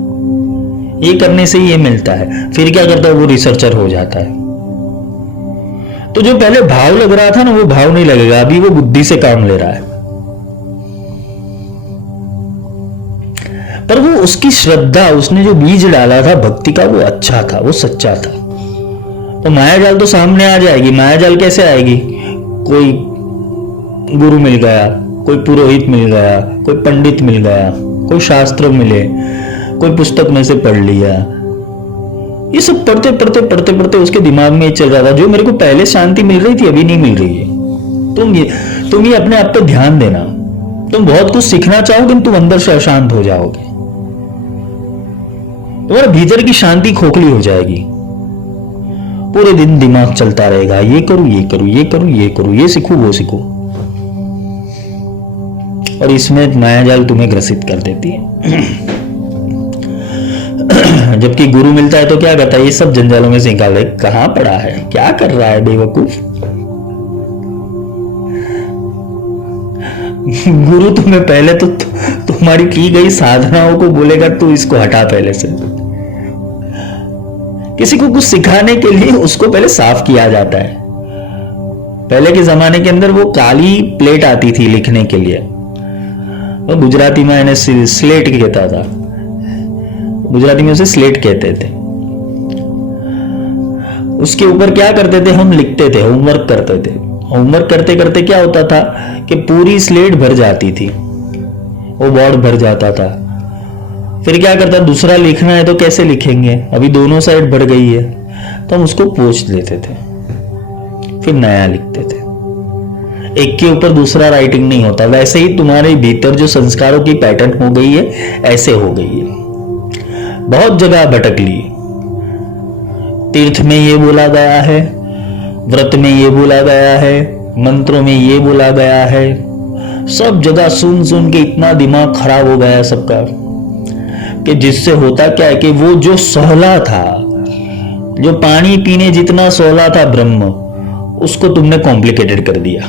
ये करने से ये मिलता है। फिर क्या करता है, वो रिसर्चर हो जाता है। तो जो पहले भाव लग रहा था ना, वो भाव नहीं लगेगा, अभी वो बुद्धि से काम ले रहा है। पर वो उसकी श्रद्धा, उसने जो बीज डाला था भक्ति का, वो अच्छा था, वो सच्चा था। तो मायाजाल तो सामने आ जाएगी। मायाजाल कैसे आएगी? कोई गुरु मिल गया, कोई पुरोहित मिल गया, कोई पंडित मिल गया, कोई शास्त्र मिले, कोई पुस्तक में से पढ़ लिया। ये सब पढ़ते पढ़ते पढ़ते पढ़ते उसके दिमाग में चल रहा था, जो मेरे को पहले शांति मिल रही थी अभी नहीं मिल रही है। तुम ये अपने आप पे ध्यान देना। तुम बहुत कुछ सीखना चाहोगे, तुम अंदर से अशांत हो जाओगे, तुम्हारे भीतर की शांति खोखली हो जाएगी। पूरे दिन दिमाग चलता रहेगा, ये करूं ये करूं ये करूं ये करूं, ये सीखूं वो सीखूं, और इसमें मायाजाल तुम्हें ग्रसित कर देती है। जबकि गुरु मिलता है तो क्या करता है, ये सब जंजालों में से निकाल दे। कहां पड़ा है, क्या कर रहा है बेवकूफ। गुरु तुम्हें पहले तो तुम्हारी की गई साधनाओं को बोलेगा तू इसको हटा पहले से। किसी को कुछ सिखाने के लिए उसको पहले साफ किया जाता है। पहले के जमाने के अंदर वो काली प्लेट आती थी लिखने के लिए, वो गुजराती में इन्हें स्लेट कहता था, गुजराती में उसे स्लेट कहते थे। उसके ऊपर क्या करते थे, हम लिखते थे, होमवर्क करते थे। होमवर्क करते करते क्या होता था कि पूरी स्लेट भर जाती थी, वो बोर्ड भर जाता था। फिर क्या करता, दूसरा लिखना है तो कैसे लिखेंगे, अभी दोनों साइड भर गई है, तो हम उसको पोंछ देते थे, फिर नया लिखते थे। एक के ऊपर दूसरा राइटिंग नहीं होता। वैसे ही तुम्हारे भीतर जो संस्कारों की पैटर्न हो गई है, ऐसे हो गई है। बहुत जगह भटक ली। तीर्थ में ये बोला गया है, व्रत में ये बोला गया है, मंत्रों में ये बोला गया है, सब जगह सुन सुन के इतना दिमाग खराब हो गया सबका, कि जिससे होता क्या है कि वो जो सहला था, जो पानी पीने जितना सहला था ब्रह्म, उसको तुमने कॉम्प्लिकेटेड कर दिया।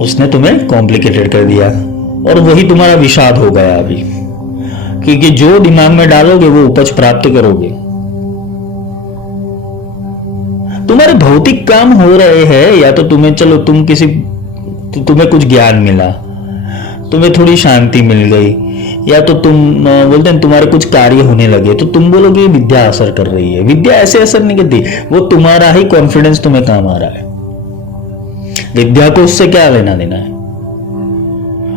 उसने तुम्हें कॉम्प्लिकेटेड कर दिया और वही तुम्हारा विषाद हो गया अभी, क्योंकि जो दिमाग में डालोगे वो उपज प्राप्त करोगे। तुम्हारे भौतिक काम हो रहे हैं, या तो तुम्हें, चलो तुम किसी, तुम्हें कुछ ज्ञान मिला, तुम्हें थोड़ी शांति मिल गई, या तो तुम बोलते हैं तुम्हारे कुछ कार्य होने लगे, तो तुम बोलोगे विद्या असर कर रही है। विद्या ऐसे असर नहीं करती, वो तुम्हारा ही कॉन्फिडेंस तुम्हें काम आ रहा है। विद्या को उससे क्या लेना देना है,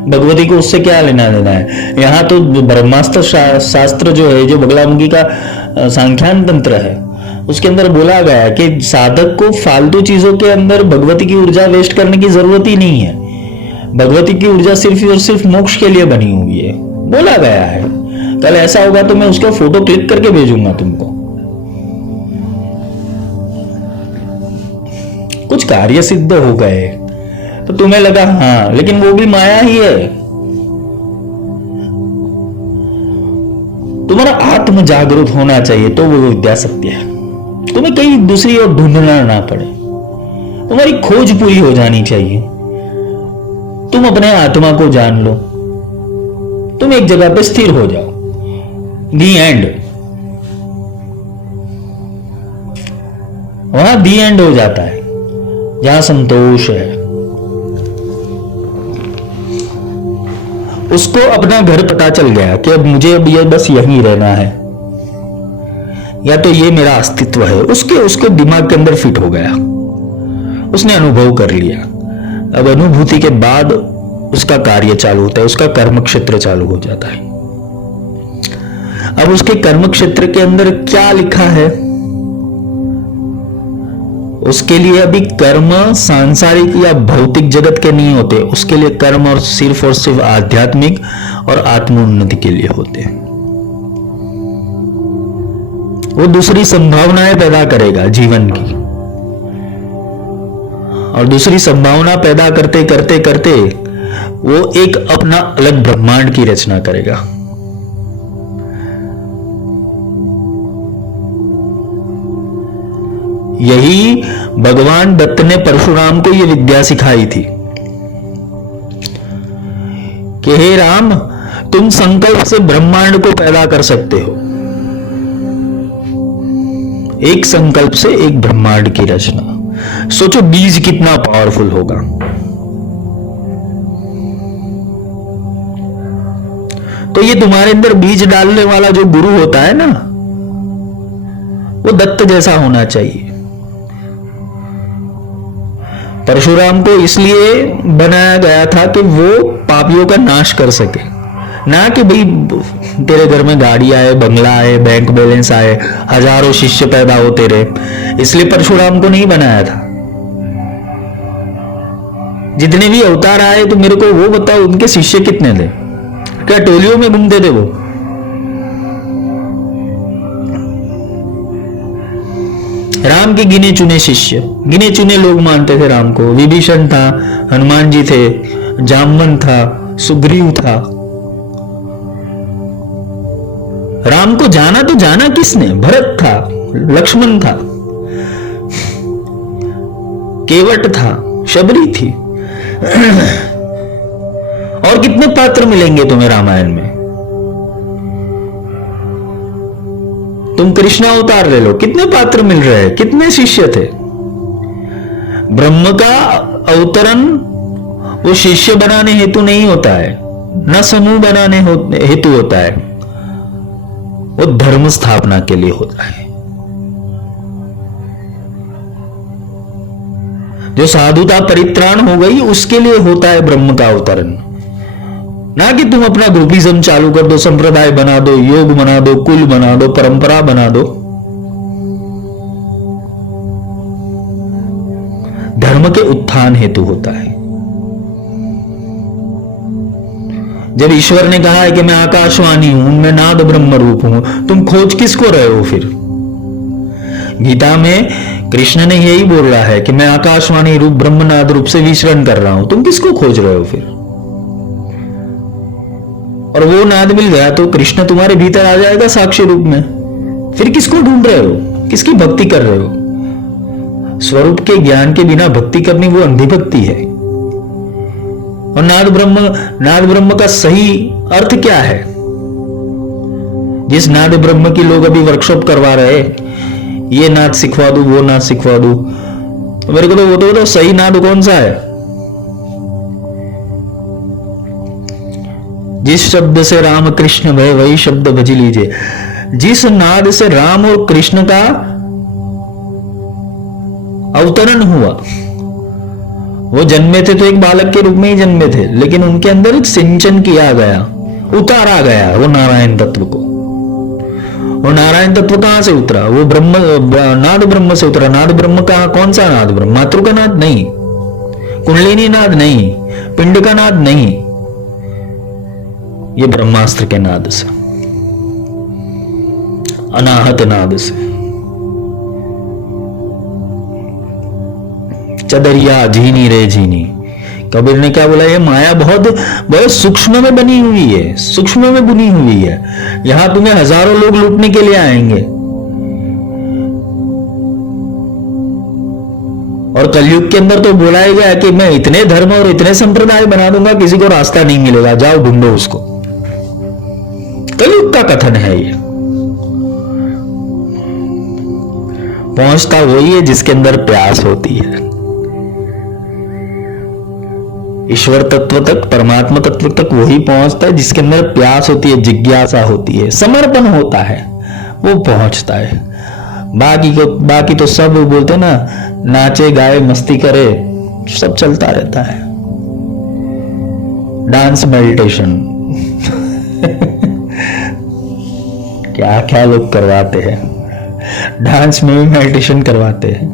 भगवती को उससे क्या लेना देना है। यहां तो ब्रह्मास्त्र शास्त्र जो है, जो बगलामुखी का सांख्यान तंत्र है, उसके अंदर बोला गया है कि साधक को फालतू चीजों के अंदर भगवती की ऊर्जा वेस्ट करने की जरूरत ही नहीं है। भगवती की ऊर्जा सिर्फ और सिर्फ मोक्ष के लिए बनी हुई है, बोला गया है। कल ऐसा होगा तो मैं उसका फोटो क्लिक करके भेजूंगा तुमको। कुछ कार्य सिद्ध हो गए तो तुम्हें लगा हाँ, लेकिन वो भी माया ही है। तुम्हारा आत्म जागृत होना चाहिए, तो वो विद्या सत्य है। तुम्हें कहीं दूसरी ओर ढूंढना ना पड़े, तुम्हारी खोज पूरी हो जानी चाहिए। तुम अपने आत्मा को जान लो, तुम एक जगह पे स्थिर हो जाओ, दी एंड। वहां दी एंड हो जाता है, जहां संतोष है। उसको अपना घर पता चल गया कि अब मुझे अब ये बस यहीं रहना है, या तो ये मेरा अस्तित्व है। उसके दिमाग के अंदर फिट हो गया, उसने अनुभव कर लिया। अब अनुभूति के बाद उसका कार्य चालू होता है, उसका कर्म क्षेत्र चालू हो जाता है। अब उसके कर्म क्षेत्र के अंदर क्या लिखा है, उसके लिए अभी कर्म सांसारिक या भौतिक जगत के नहीं होते, उसके लिए कर्म और सिर्फ आध्यात्मिक और आत्मोन्नति के लिए होते हैं। वो दूसरी संभावनाएं पैदा करेगा जीवन की, और दूसरी संभावना पैदा करते करते करते वो एक अपना अलग ब्रह्मांड की रचना करेगा। यही भगवान दत्त ने परशुराम को यह विद्या सिखाई थी कि हे राम, तुम संकल्प से ब्रह्मांड को पैदा कर सकते हो। एक संकल्प से एक ब्रह्मांड की रचना। सोचो बीज कितना पावरफुल होगा। तो ये तुम्हारे अंदर बीज डालने वाला जो गुरु होता है ना, वो दत्त जैसा होना चाहिए। परशुराम को इसलिए बनाया गया था कि वो पापियों का नाश कर सके, ना कि भाई तेरे घर में गाड़ी आए, बंगला आए, बैंक बैलेंस आए, हजारों शिष्य पैदा होते रहे। इसलिए परशुराम को नहीं बनाया था। जितने भी अवतार आए तो मेरे को वो बताओ, उनके शिष्य कितने थे? क्या टोलियों में घूमते थे वो? राम के गिने चुने शिष्य, गिने चुने लोग मानते थे राम को। विभीषण था, हनुमान जी थे, जामवन था, सुग्रीव था। राम को जाना तो जाना किसने? भरत था, लक्ष्मण था, केवट था, शबरी थी। और कितने पात्र मिलेंगे तुम्हें रामायण में? तुम कृष्ण अवतार ले लो, कितने पात्र मिल रहे हैं, कितने शिष्य थे? ब्रह्म का अवतरण वो शिष्य बनाने हेतु नहीं होता है, न समूह बनाने हेतु होता है। वो धर्म स्थापना के लिए होता है। जो साधुता परित्राण हो गई उसके लिए होता है ब्रह्म का अवतरण। ना कि तुम अपना ग्रुपिज्म चालू कर दो, संप्रदाय बना दो, योग बना दो, कुल बना दो, परंपरा बना दो। धर्म के उत्थान हेतु होता है। जब ईश्वर ने कहा है कि मैं आकाशवाणी हूं, मैं नाद ब्रह्म रूप हूं, तुम खोज किसको रहे हो फिर? गीता में कृष्ण ने यही बोल रहा है कि मैं आकाशवाणी रूप ब्रह्मनाद रूप से विचरण कर रहा हूं, तुम किसको खोज रहे हो फिर? और वो नाद मिल गया तो कृष्ण तुम्हारे भीतर आ जाएगा साक्षी रूप में। फिर किसको ढूंढ रहे हो? किसकी भक्ति कर रहे हो? स्वरूप के ज्ञान के बिना भक्ति करनी वो अंधी भक्ति है। और नाद ब्रह्म का सही अर्थ क्या है? जिस नाद ब्रह्म की लोग अभी वर्कशॉप करवा रहे, ये नाद सिखवा दूं, वो नाद सिखवा दूं, तो मेरे को तो वो तो सही नाद कौन सा है? जिस शब्द से राम कृष्ण भय वही शब्द भज लीजिए। जिस नाद से राम और कृष्ण का अवतरण हुआ, वो जन्मे थे तो एक बालक के रूप में ही जन्मे थे, लेकिन उनके अंदर सिंचन किया गया, उतारा गया वो नारायण तत्व को। और नारायण तत्व कहां से उतरा? वो नाद ब्रह्म से उतरा। नाद ब्रह्म का कौन सा नाद ब्रह्म? मातृ का नाद नहीं, कुंडलिनी नाद नहीं, पिंड का नाद नहीं, ये ब्रह्मास्त्र के नाद से, अनाहत नाद से। चदरिया झीनी रे झीनी, कबीर ने क्या बोला? ये माया बहुत सूक्ष्म में बनी हुई है, सूक्ष्म में बुनी हुई है। यहां तुम्हें हजारों लोग लूटने के लिए आएंगे। और कलयुग के अंदर तो बोला ही गया कि मैं इतने धर्म और इतने संप्रदाय बना दूंगा, किसी को रास्ता नहीं मिलेगा, जाओ ढूंढो उसको। कलयुग का कथन है ये। पहुंचता वही है जिसके अंदर प्यास होती है, ईश्वर तत्व तक, परमात्मा तत्व तक वही पहुंचता है जिसके अंदर प्यास होती है, जिज्ञासा होती है, समर्पण होता है, वो पहुंचता है। बाकी तो सब बोलते हैं ना, नाचे गाए मस्ती करे, सब चलता रहता है। डांस मेडिटेशन क्या क्या लोग करवाते हैं, डांस में भी मेडिटेशन करवाते हैं।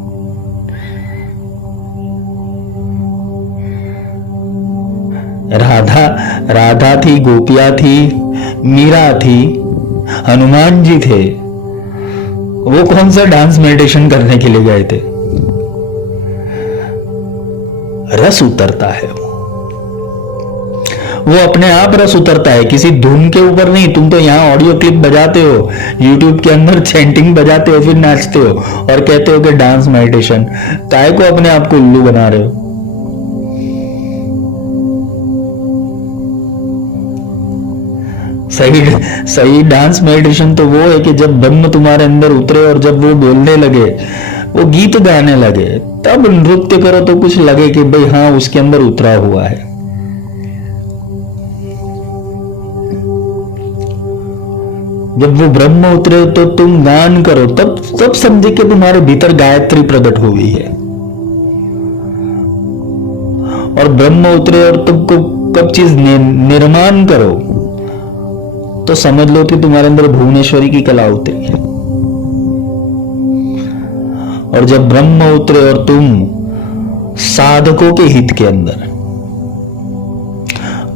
राधा थी, गोपिया थी, मीरा थी, हनुमान जी थे, वो कौन सा डांस मेडिटेशन करने के लिए गए थे? रस उतरता है, वो अपने आप रस उतरता है, किसी धुन के ऊपर नहीं। तुम तो यहाँ ऑडियो क्लिप बजाते हो, यूट्यूब के अंदर चैंटिंग बजाते हो, फिर नाचते हो और कहते हो कि डांस मेडिटेशन। काय को अपने आप को उल्लू बना रहे हो? सही डांस मेडिटेशन तो वो है कि जब ब्रह्म तुम्हारे अंदर उतरे और जब वो बोलने लगे, वो गीत गाने लगे, तब नृत्य करो तो कुछ लगे कि भाई हाँ, उसके अंदर उतरा हुआ है। जब वो ब्रह्म उतरे तो तुम गान करो, तब समझे कि तुम्हारे भीतर गायत्री प्रकट हो गई है। और ब्रह्म उतरे और तुमको कब चीज निर्माण करो तो समझ लो कि तुम्हारे अंदर भुवनेश्वरी की कला उतरी है। और जब ब्रह्म उतरे और तुम साधकों के हित के अंदर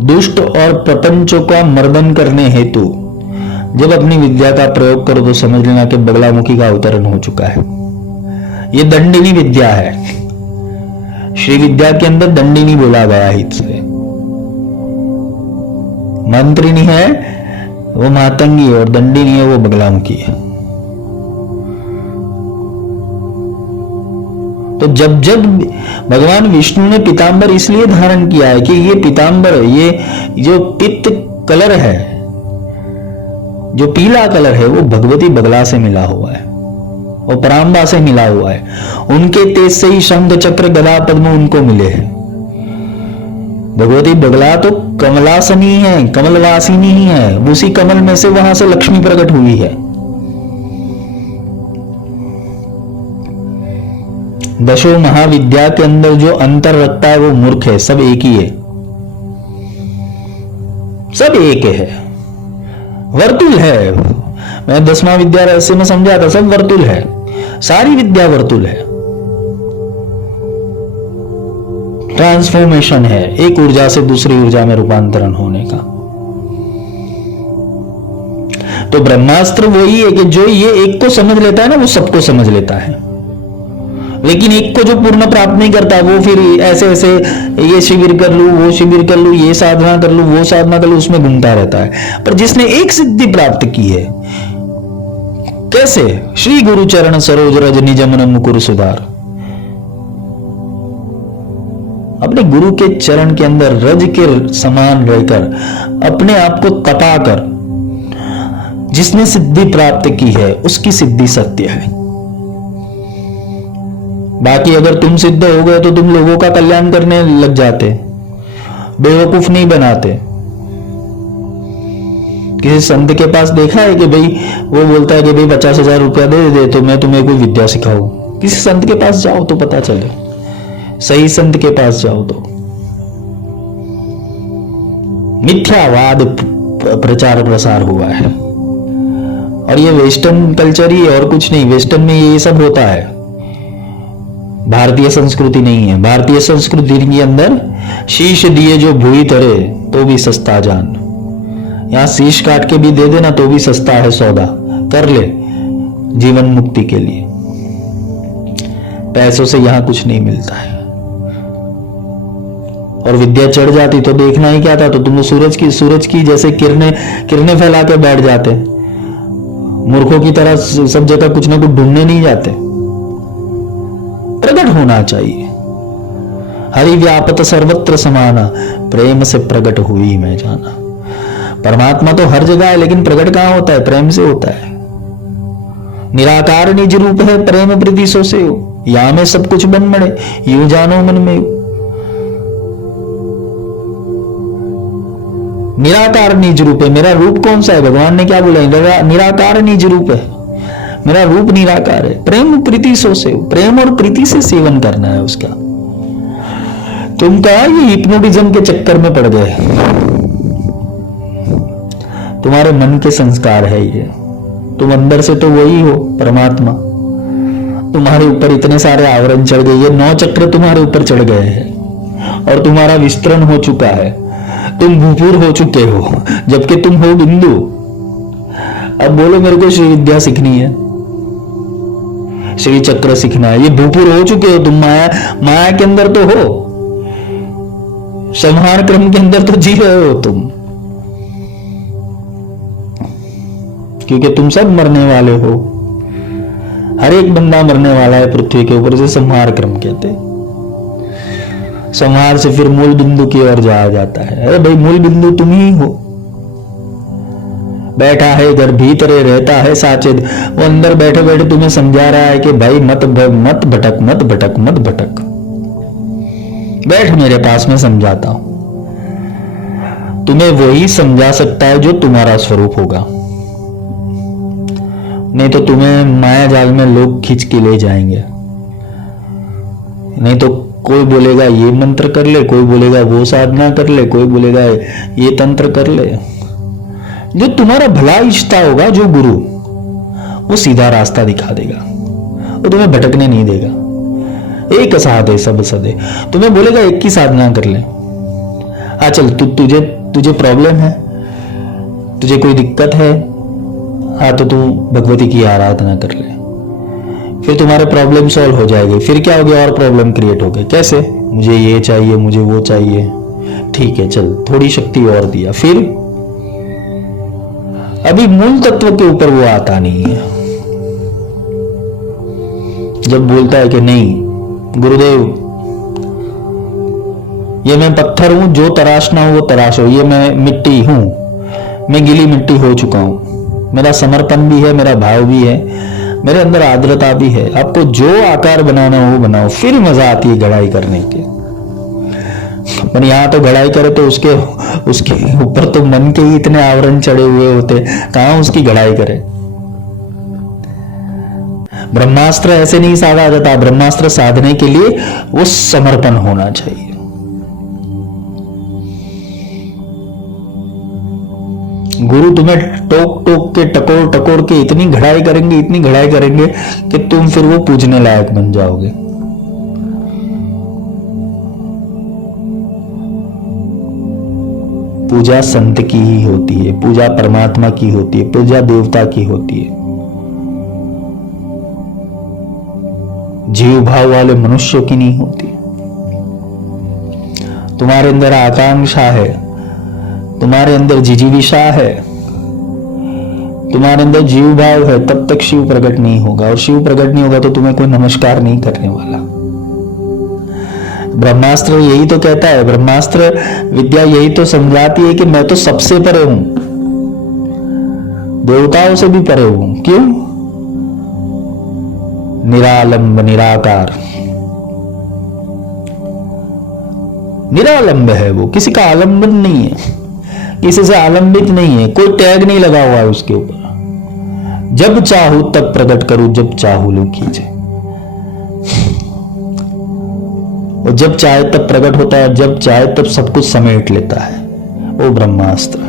दुष्ट और प्रपंचों का मर्दन करने हेतु जब अपनी विद्या का प्रयोग करो तो समझ लेना कि बगलामुखी का अवतरण हो चुका है। ये दंडिनी विद्या है। श्री विद्या के अंदर दंडिनी बोला गया हित से। मंत्रिनी है वो मातंगी और दंडिनी है वो बगलामुखी है। तो जब भगवान विष्णु ने पीतांबर इसलिए धारण किया है कि ये पीतांबर, ये जो पित्त कलर है, जो पीला कलर है, वो भगवती बगला से मिला हुआ है और परांबा से मिला हुआ है। उनके तेज से ही शंख चक्र गदा पद्म उनको मिले हैं। भगवती बगला तो कमलासनी है, कमलवासिनी ही है, उसी कमल में से वहां से लक्ष्मी प्रकट हुई है। दशो महाविद्या के अंदर जो अंतर रखता है वो मूर्ख है, सब एक ही है, सब एक है, वर्तुल है। मैं 10वां विद्या रहस्य में समझा था, सब वर्तुल है, सारी विद्या वर्तुल है। ट्रांसफॉर्मेशन है, एक ऊर्जा से दूसरी ऊर्जा में रूपांतरण होने का। तो ब्रह्मास्त्र वही है कि जो ये एक को समझ लेता है ना, वो सबको समझ लेता है। लेकिन एक को जो पूर्ण प्राप्त नहीं करता, वो फिर ऐसे ऐसे ये शिविर कर लूं, वो शिविर कर लूं, ये साधना कर लूं, वो साधना कर लूं, उसमें घूमता रहता है। पर जिसने एक सिद्धि प्राप्त की है, कैसे? श्री गुरु चरण सरोज रज निज मन मुकुर सुधार। अपने गुरु के चरण के अंदर रज के समान रहकर अपने आप को तपाकर जिसने सिद्धि प्राप्त की है, उसकी सिद्धि सत्य है। बाकी अगर तुम सिद्ध हो गए तो तुम लोगों का कल्याण करने लग जाते, बेवकूफ नहीं बनाते। किसी संत के पास देखा है कि भाई वो बोलता है कि भाई 50,000 रुपया दे दे तो मैं तुम्हें कोई विद्या सिखाऊं? किसी संत के पास जाओ तो पता चले, सही संत के पास जाओ तो। मिथ्यावाद प्रचार प्रसार हुआ है, और ये वेस्टर्न कल्चर ही है और कुछ नहीं। वेस्टर्न में ये सब होता है, भारतीय संस्कृति नहीं है। भारतीय संस्कृति के अंदर शीश दिए जो भूई तरे तो भी सस्ता जान। यहां शीश काट के भी दे देना तो भी सस्ता है सौदा, कर ले जीवन मुक्ति के लिए। पैसों से यहां कुछ नहीं मिलता है। और विद्या चढ़ जाती तो देखना ही क्या था, तो तुम सूरज की जैसे किरणें फैला के बैठ जाते। मूर्खों की तरह सब जगह कुछ ना कुछ ढूंढने नहीं जाते। प्रकट होना चाहिए। हरि व्यापत सर्वत्र समाना, प्रेम से प्रकट हुई मैं जाना। परमात्मा तो हर जगह है, लेकिन प्रकट कहां होता है? प्रेम से होता है। निराकार निज रूप है, प्रेम प्रीति सो से हो। या में सब कुछ बन मड़े, यूं जानो मन में। निराकार निज रूप है। मेरा रूप कौन सा है? भगवान ने क्या बोला? निराकार निज रूप है, मेरा रूप निराकार है। प्रेम प्रीति सो से, प्रेम और प्रीति से सेवन करना है उसका। तुम कहा ये हिप्नोटिज्म के चक्कर में पड़ गए। तुम्हारे मन के संस्कार है ये। तुम अंदर से तो वही हो, परमात्मा। तुम्हारे ऊपर इतने सारे आवरण चढ़ गए, ये 9 चक्र तुम्हारे ऊपर चढ़ गए हैं और तुम्हारा विस्तरण हो चुका है। तुम भूपूर हो चुके हो, जबकि तुम हो बिंदु। अब बोलो मेरे को श्री विद्या सीखनी है, श्री चक्र सीखना है। ये भूपूर हो चुके हो तुम, माया के अंदर तो हो, संहार क्रम के अंदर तो जी रहे हो तुम। क्योंकि तुम सब मरने वाले हो, हर एक बंदा मरने वाला है पृथ्वी के ऊपर। से संहार क्रम कहते हैं। संहार से फिर मूल बिंदु की ओर जाया जाता है। अरे भाई मूल बिंदु तुम ही हो। बैठा है घर भीतरे रहता है साचेद, वो अंदर बैठे बैठे तुम्हें समझा रहा है कि भाई मत भटक, मत भटक, मत भटक। बैठ मेरे पास में समझाता हूं। तुम्हें वही समझा सकता है जो तुम्हारा स्वरूप होगा, नहीं तो तुम्हें माया जाल में लोग खींच के ले जाएंगे। नहीं तो कोई बोलेगा ये मंत्र कर ले, कोई बोलेगा वो साधना कर ले, कोई बोलेगा ये तंत्र कर ले। जो तुम्हारा भला इच्छता होगा, जो गुरु, वो सीधा रास्ता दिखा देगा, वो तुम्हें भटकने नहीं देगा। एक साधे सब सदे, तुम्हें बोलेगा एक की साधना कर ले। हाँ चल, तुझे प्रॉब्लम है, तुझे कोई दिक्कत है, हाँ तो तू भगवती की आराधना कर ले, फिर तुम्हारे प्रॉब्लम सॉल्व हो जाएगी। फिर क्या हो गया? और प्रॉब्लम क्रिएट हो गए। कैसे? मुझे ये चाहिए, मुझे वो चाहिए। ठीक है चल, थोड़ी शक्ति और दिया, फिर अभी मूल तत्व के ऊपर वो आता नहीं है। जब बोलता है कि नहीं गुरुदेव, ये मैं पत्थर हूं, जो तराशना हो वो तराशो, ये मैं मिट्टी हूं, मैं गीली मिट्टी हो चुका हूं। मेरा समर्पण भी है, मेरा भाव भी है, मेरे अंदर आर्द्रता भी है। आपको जो आकार बनाना हो वो बनाओ, फिर मजा आती है गढ़ाई करने के। पर यहाँ तो घड़ाई करे तो उसके उसके ऊपर तो मन के ही इतने आवरण चढ़े हुए होते, कहां उसकी घड़ाई करे। ब्रह्मास्त्र ऐसे नहीं साधा जाता। ब्रह्मास्त्र साधने के लिए वो समर्पण होना चाहिए। गुरु तुम्हें टोक टोक के टकोर टकोर के इतनी घड़ाई करेंगे, इतनी घड़ाई करेंगे कि तुम फिर वो पूजने लायक बन जाओगे। पूजा संत की ही होती है, पूजा परमात्मा की होती है, पूजा देवता की होती है। जीव भाव वाले मनुष्यों की नहीं होती। तुम्हारे अंदर आकांक्षा है, तुम्हारे अंदर जिजीविषा है, तुम्हारे अंदर जीव भाव है, तब तक शिव प्रकट नहीं होगा। और शिव प्रकट नहीं होगा तो तुम्हें कोई नमस्कार नहीं करने वाला। ब्रह्मास्त्र यही तो कहता है, ब्रह्मास्त्र विद्या यही तो समझाती है कि मैं तो सबसे परे हूं, देवताओं से भी परे हूं। क्यों? निरालंब निराकार, निरालंब है वो, किसी का आलंबन नहीं है, किसी से आलंबित नहीं है, कोई टैग नहीं लगा हुआ है उसके ऊपर। जब चाहूं तब प्रकट करूं, जब चाहूं लो कीजिए। और जब चाहे तब प्रकट होता है, जब चाहे तब सब कुछ समेट लेता है वो ब्रह्मास्त्र।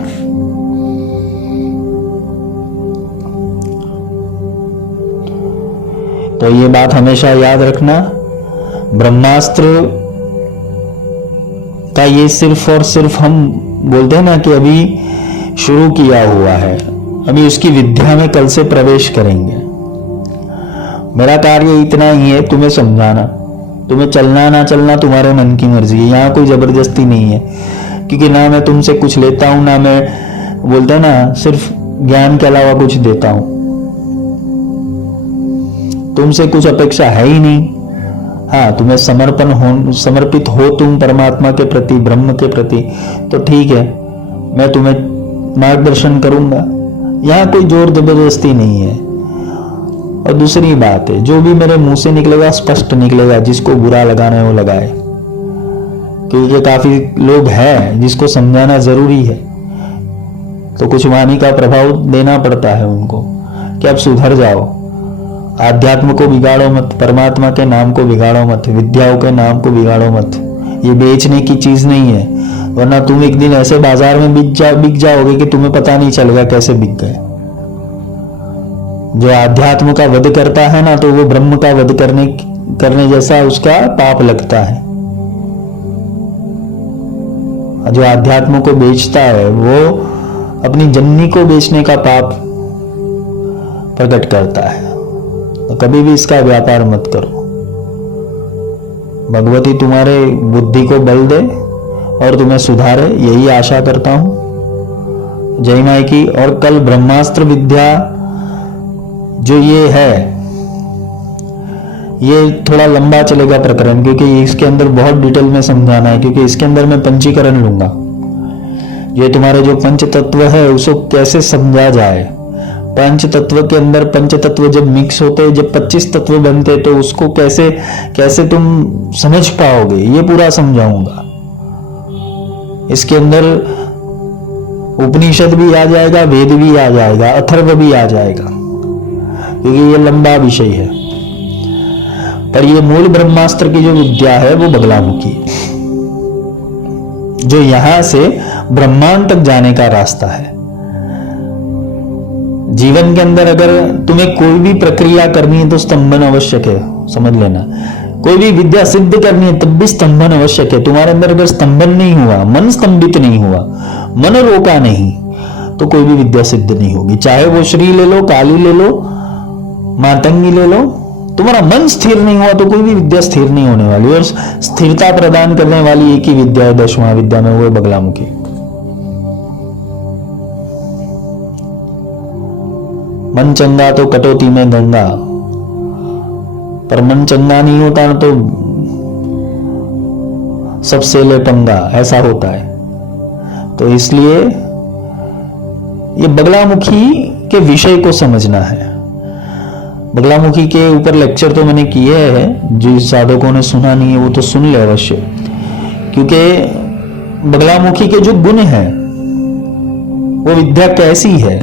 तो ये बात हमेशा याद रखना, ब्रह्मास्त्र का ये सिर्फ और सिर्फ हम बोलते हैं ना कि अभी शुरू किया हुआ है, अभी उसकी विद्या में कल से प्रवेश करेंगे। मेरा कार्य इतना ही है, तुम्हें समझाना। तुम्हें चलना ना चलना तुम्हारे मन की मर्जी है, यहाँ कोई जबरदस्ती नहीं है। क्योंकि ना मैं तुमसे कुछ लेता हूं, ना मैं बोलते हैं ना सिर्फ ज्ञान के अलावा कुछ देता हूं। तुमसे कुछ अपेक्षा है ही नहीं। हाँ, तुम्हें समर्पित हो तुम परमात्मा के प्रति, ब्रह्म के प्रति, तो ठीक है, मैं तुम्हें मार्गदर्शन करूंगा। यहाँ कोई जोर जबरदस्ती नहीं है। और दूसरी बात है, जो भी मेरे मुंह से निकलेगा स्पष्ट निकलेगा, जिसको बुरा लगाना है वो लगाए। क्योंकि काफी लोग हैं जिसको समझाना जरूरी है, तो कुछ वाणी का प्रभाव देना पड़ता है उनको कि अब सुधर जाओ, आध्यात्म को बिगाड़ो मत, परमात्मा के नाम को बिगाड़ो मत, विद्याओं के नाम को बिगाड़ो मत। ये बेचने की चीज नहीं है, वरना तुम एक दिन ऐसे बाजार में बिक जाओगे कि तुम्हें पता नहीं चलेगा कैसे बिक गए। जो आध्यात्म का वध करता है ना, तो वो ब्रह्म का वध करने जैसा उसका पाप लगता है। जो आध्यात्म को बेचता है वो अपनी जननी को बेचने का पाप प्रकट करता है। तो कभी भी इसका व्यापार मत करो। भगवती तुम्हारे बुद्धि को बल दे और तुम्हें सुधारे, यही आशा करता हूं। जय माई की। और कल ब्रह्मास्त्र विद्या जो ये है, ये थोड़ा लंबा चलेगा प्रकरण, क्योंकि इसके अंदर बहुत डिटेल में समझाना है। क्योंकि इसके अंदर मैं पंचीकरण लूंगा, ये तुम्हारे जो पंच तत्व है उसको कैसे समझा जाए। पंच तत्व के अंदर पंच तत्व जब मिक्स होते, जब 25 तत्व बनते, तो उसको कैसे कैसे तुम समझ पाओगे, ये पूरा समझाऊंगा। इसके अंदर उपनिषद भी आ जाएगा, वेद भी आ जाएगा, अथर्व भी आ जाएगा, क्योंकि ये लंबा विषय है। पर ये मूल ब्रह्मास्त्र की जो विद्या है वो बगलामुखी है, जो यहां से ब्रह्मांड तक जाने का रास्ता है। जीवन के अंदर अगर तुम्हें कोई भी प्रक्रिया करनी है तो स्तंभन आवश्यक है, समझ लेना। कोई भी विद्या सिद्ध करनी है तब भी स्तंभन आवश्यक है। तुम्हारे अंदर अगर स्तंभन नहीं हुआ, मन स्तंभित नहीं हुआ, मन रोका नहीं, तो कोई भी विद्या सिद्ध नहीं होगी। चाहे वो श्री ले लो, काली ले लो, मातंगी ले लो, तुम्हारा मन स्थिर नहीं हुआ तो कोई भी विद्या स्थिर नहीं होने वाली। और स्थिरता प्रदान करने वाली एक ही विद्या है 10वां विद्या में, वो है बगलामुखी। मन चंगा तो कटौती में गंगा, पर मन चंगा नहीं होता ना तो सबसे ले पंगा, ऐसा होता है। तो इसलिए ये बगलामुखी के विषय को समझना है। बगलामुखी के ऊपर लेक्चर तो मैंने किए हैं, जो साधकों ने सुना नहीं है वो तो सुन ले अवश्य, क्योंकि बगलामुखी के जो गुण हैं, वो विद्या कैसी है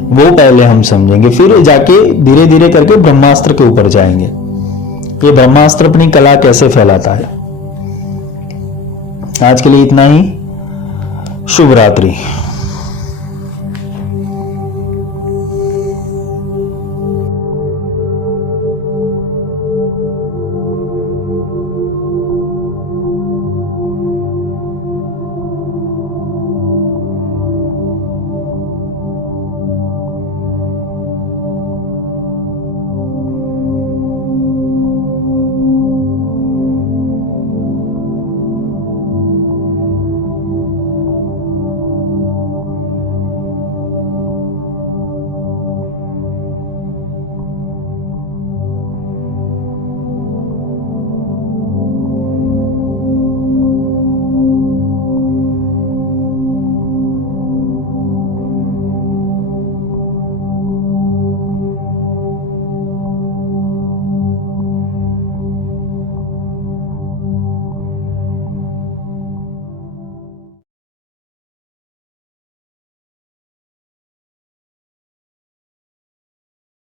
वो पहले हम समझेंगे, फिर जाके धीरे धीरे करके ब्रह्मास्त्र के ऊपर जाएंगे। ये ब्रह्मास्त्र अपनी कला कैसे फैलाता है। आज के लिए इतना ही। शुभ रात्रि।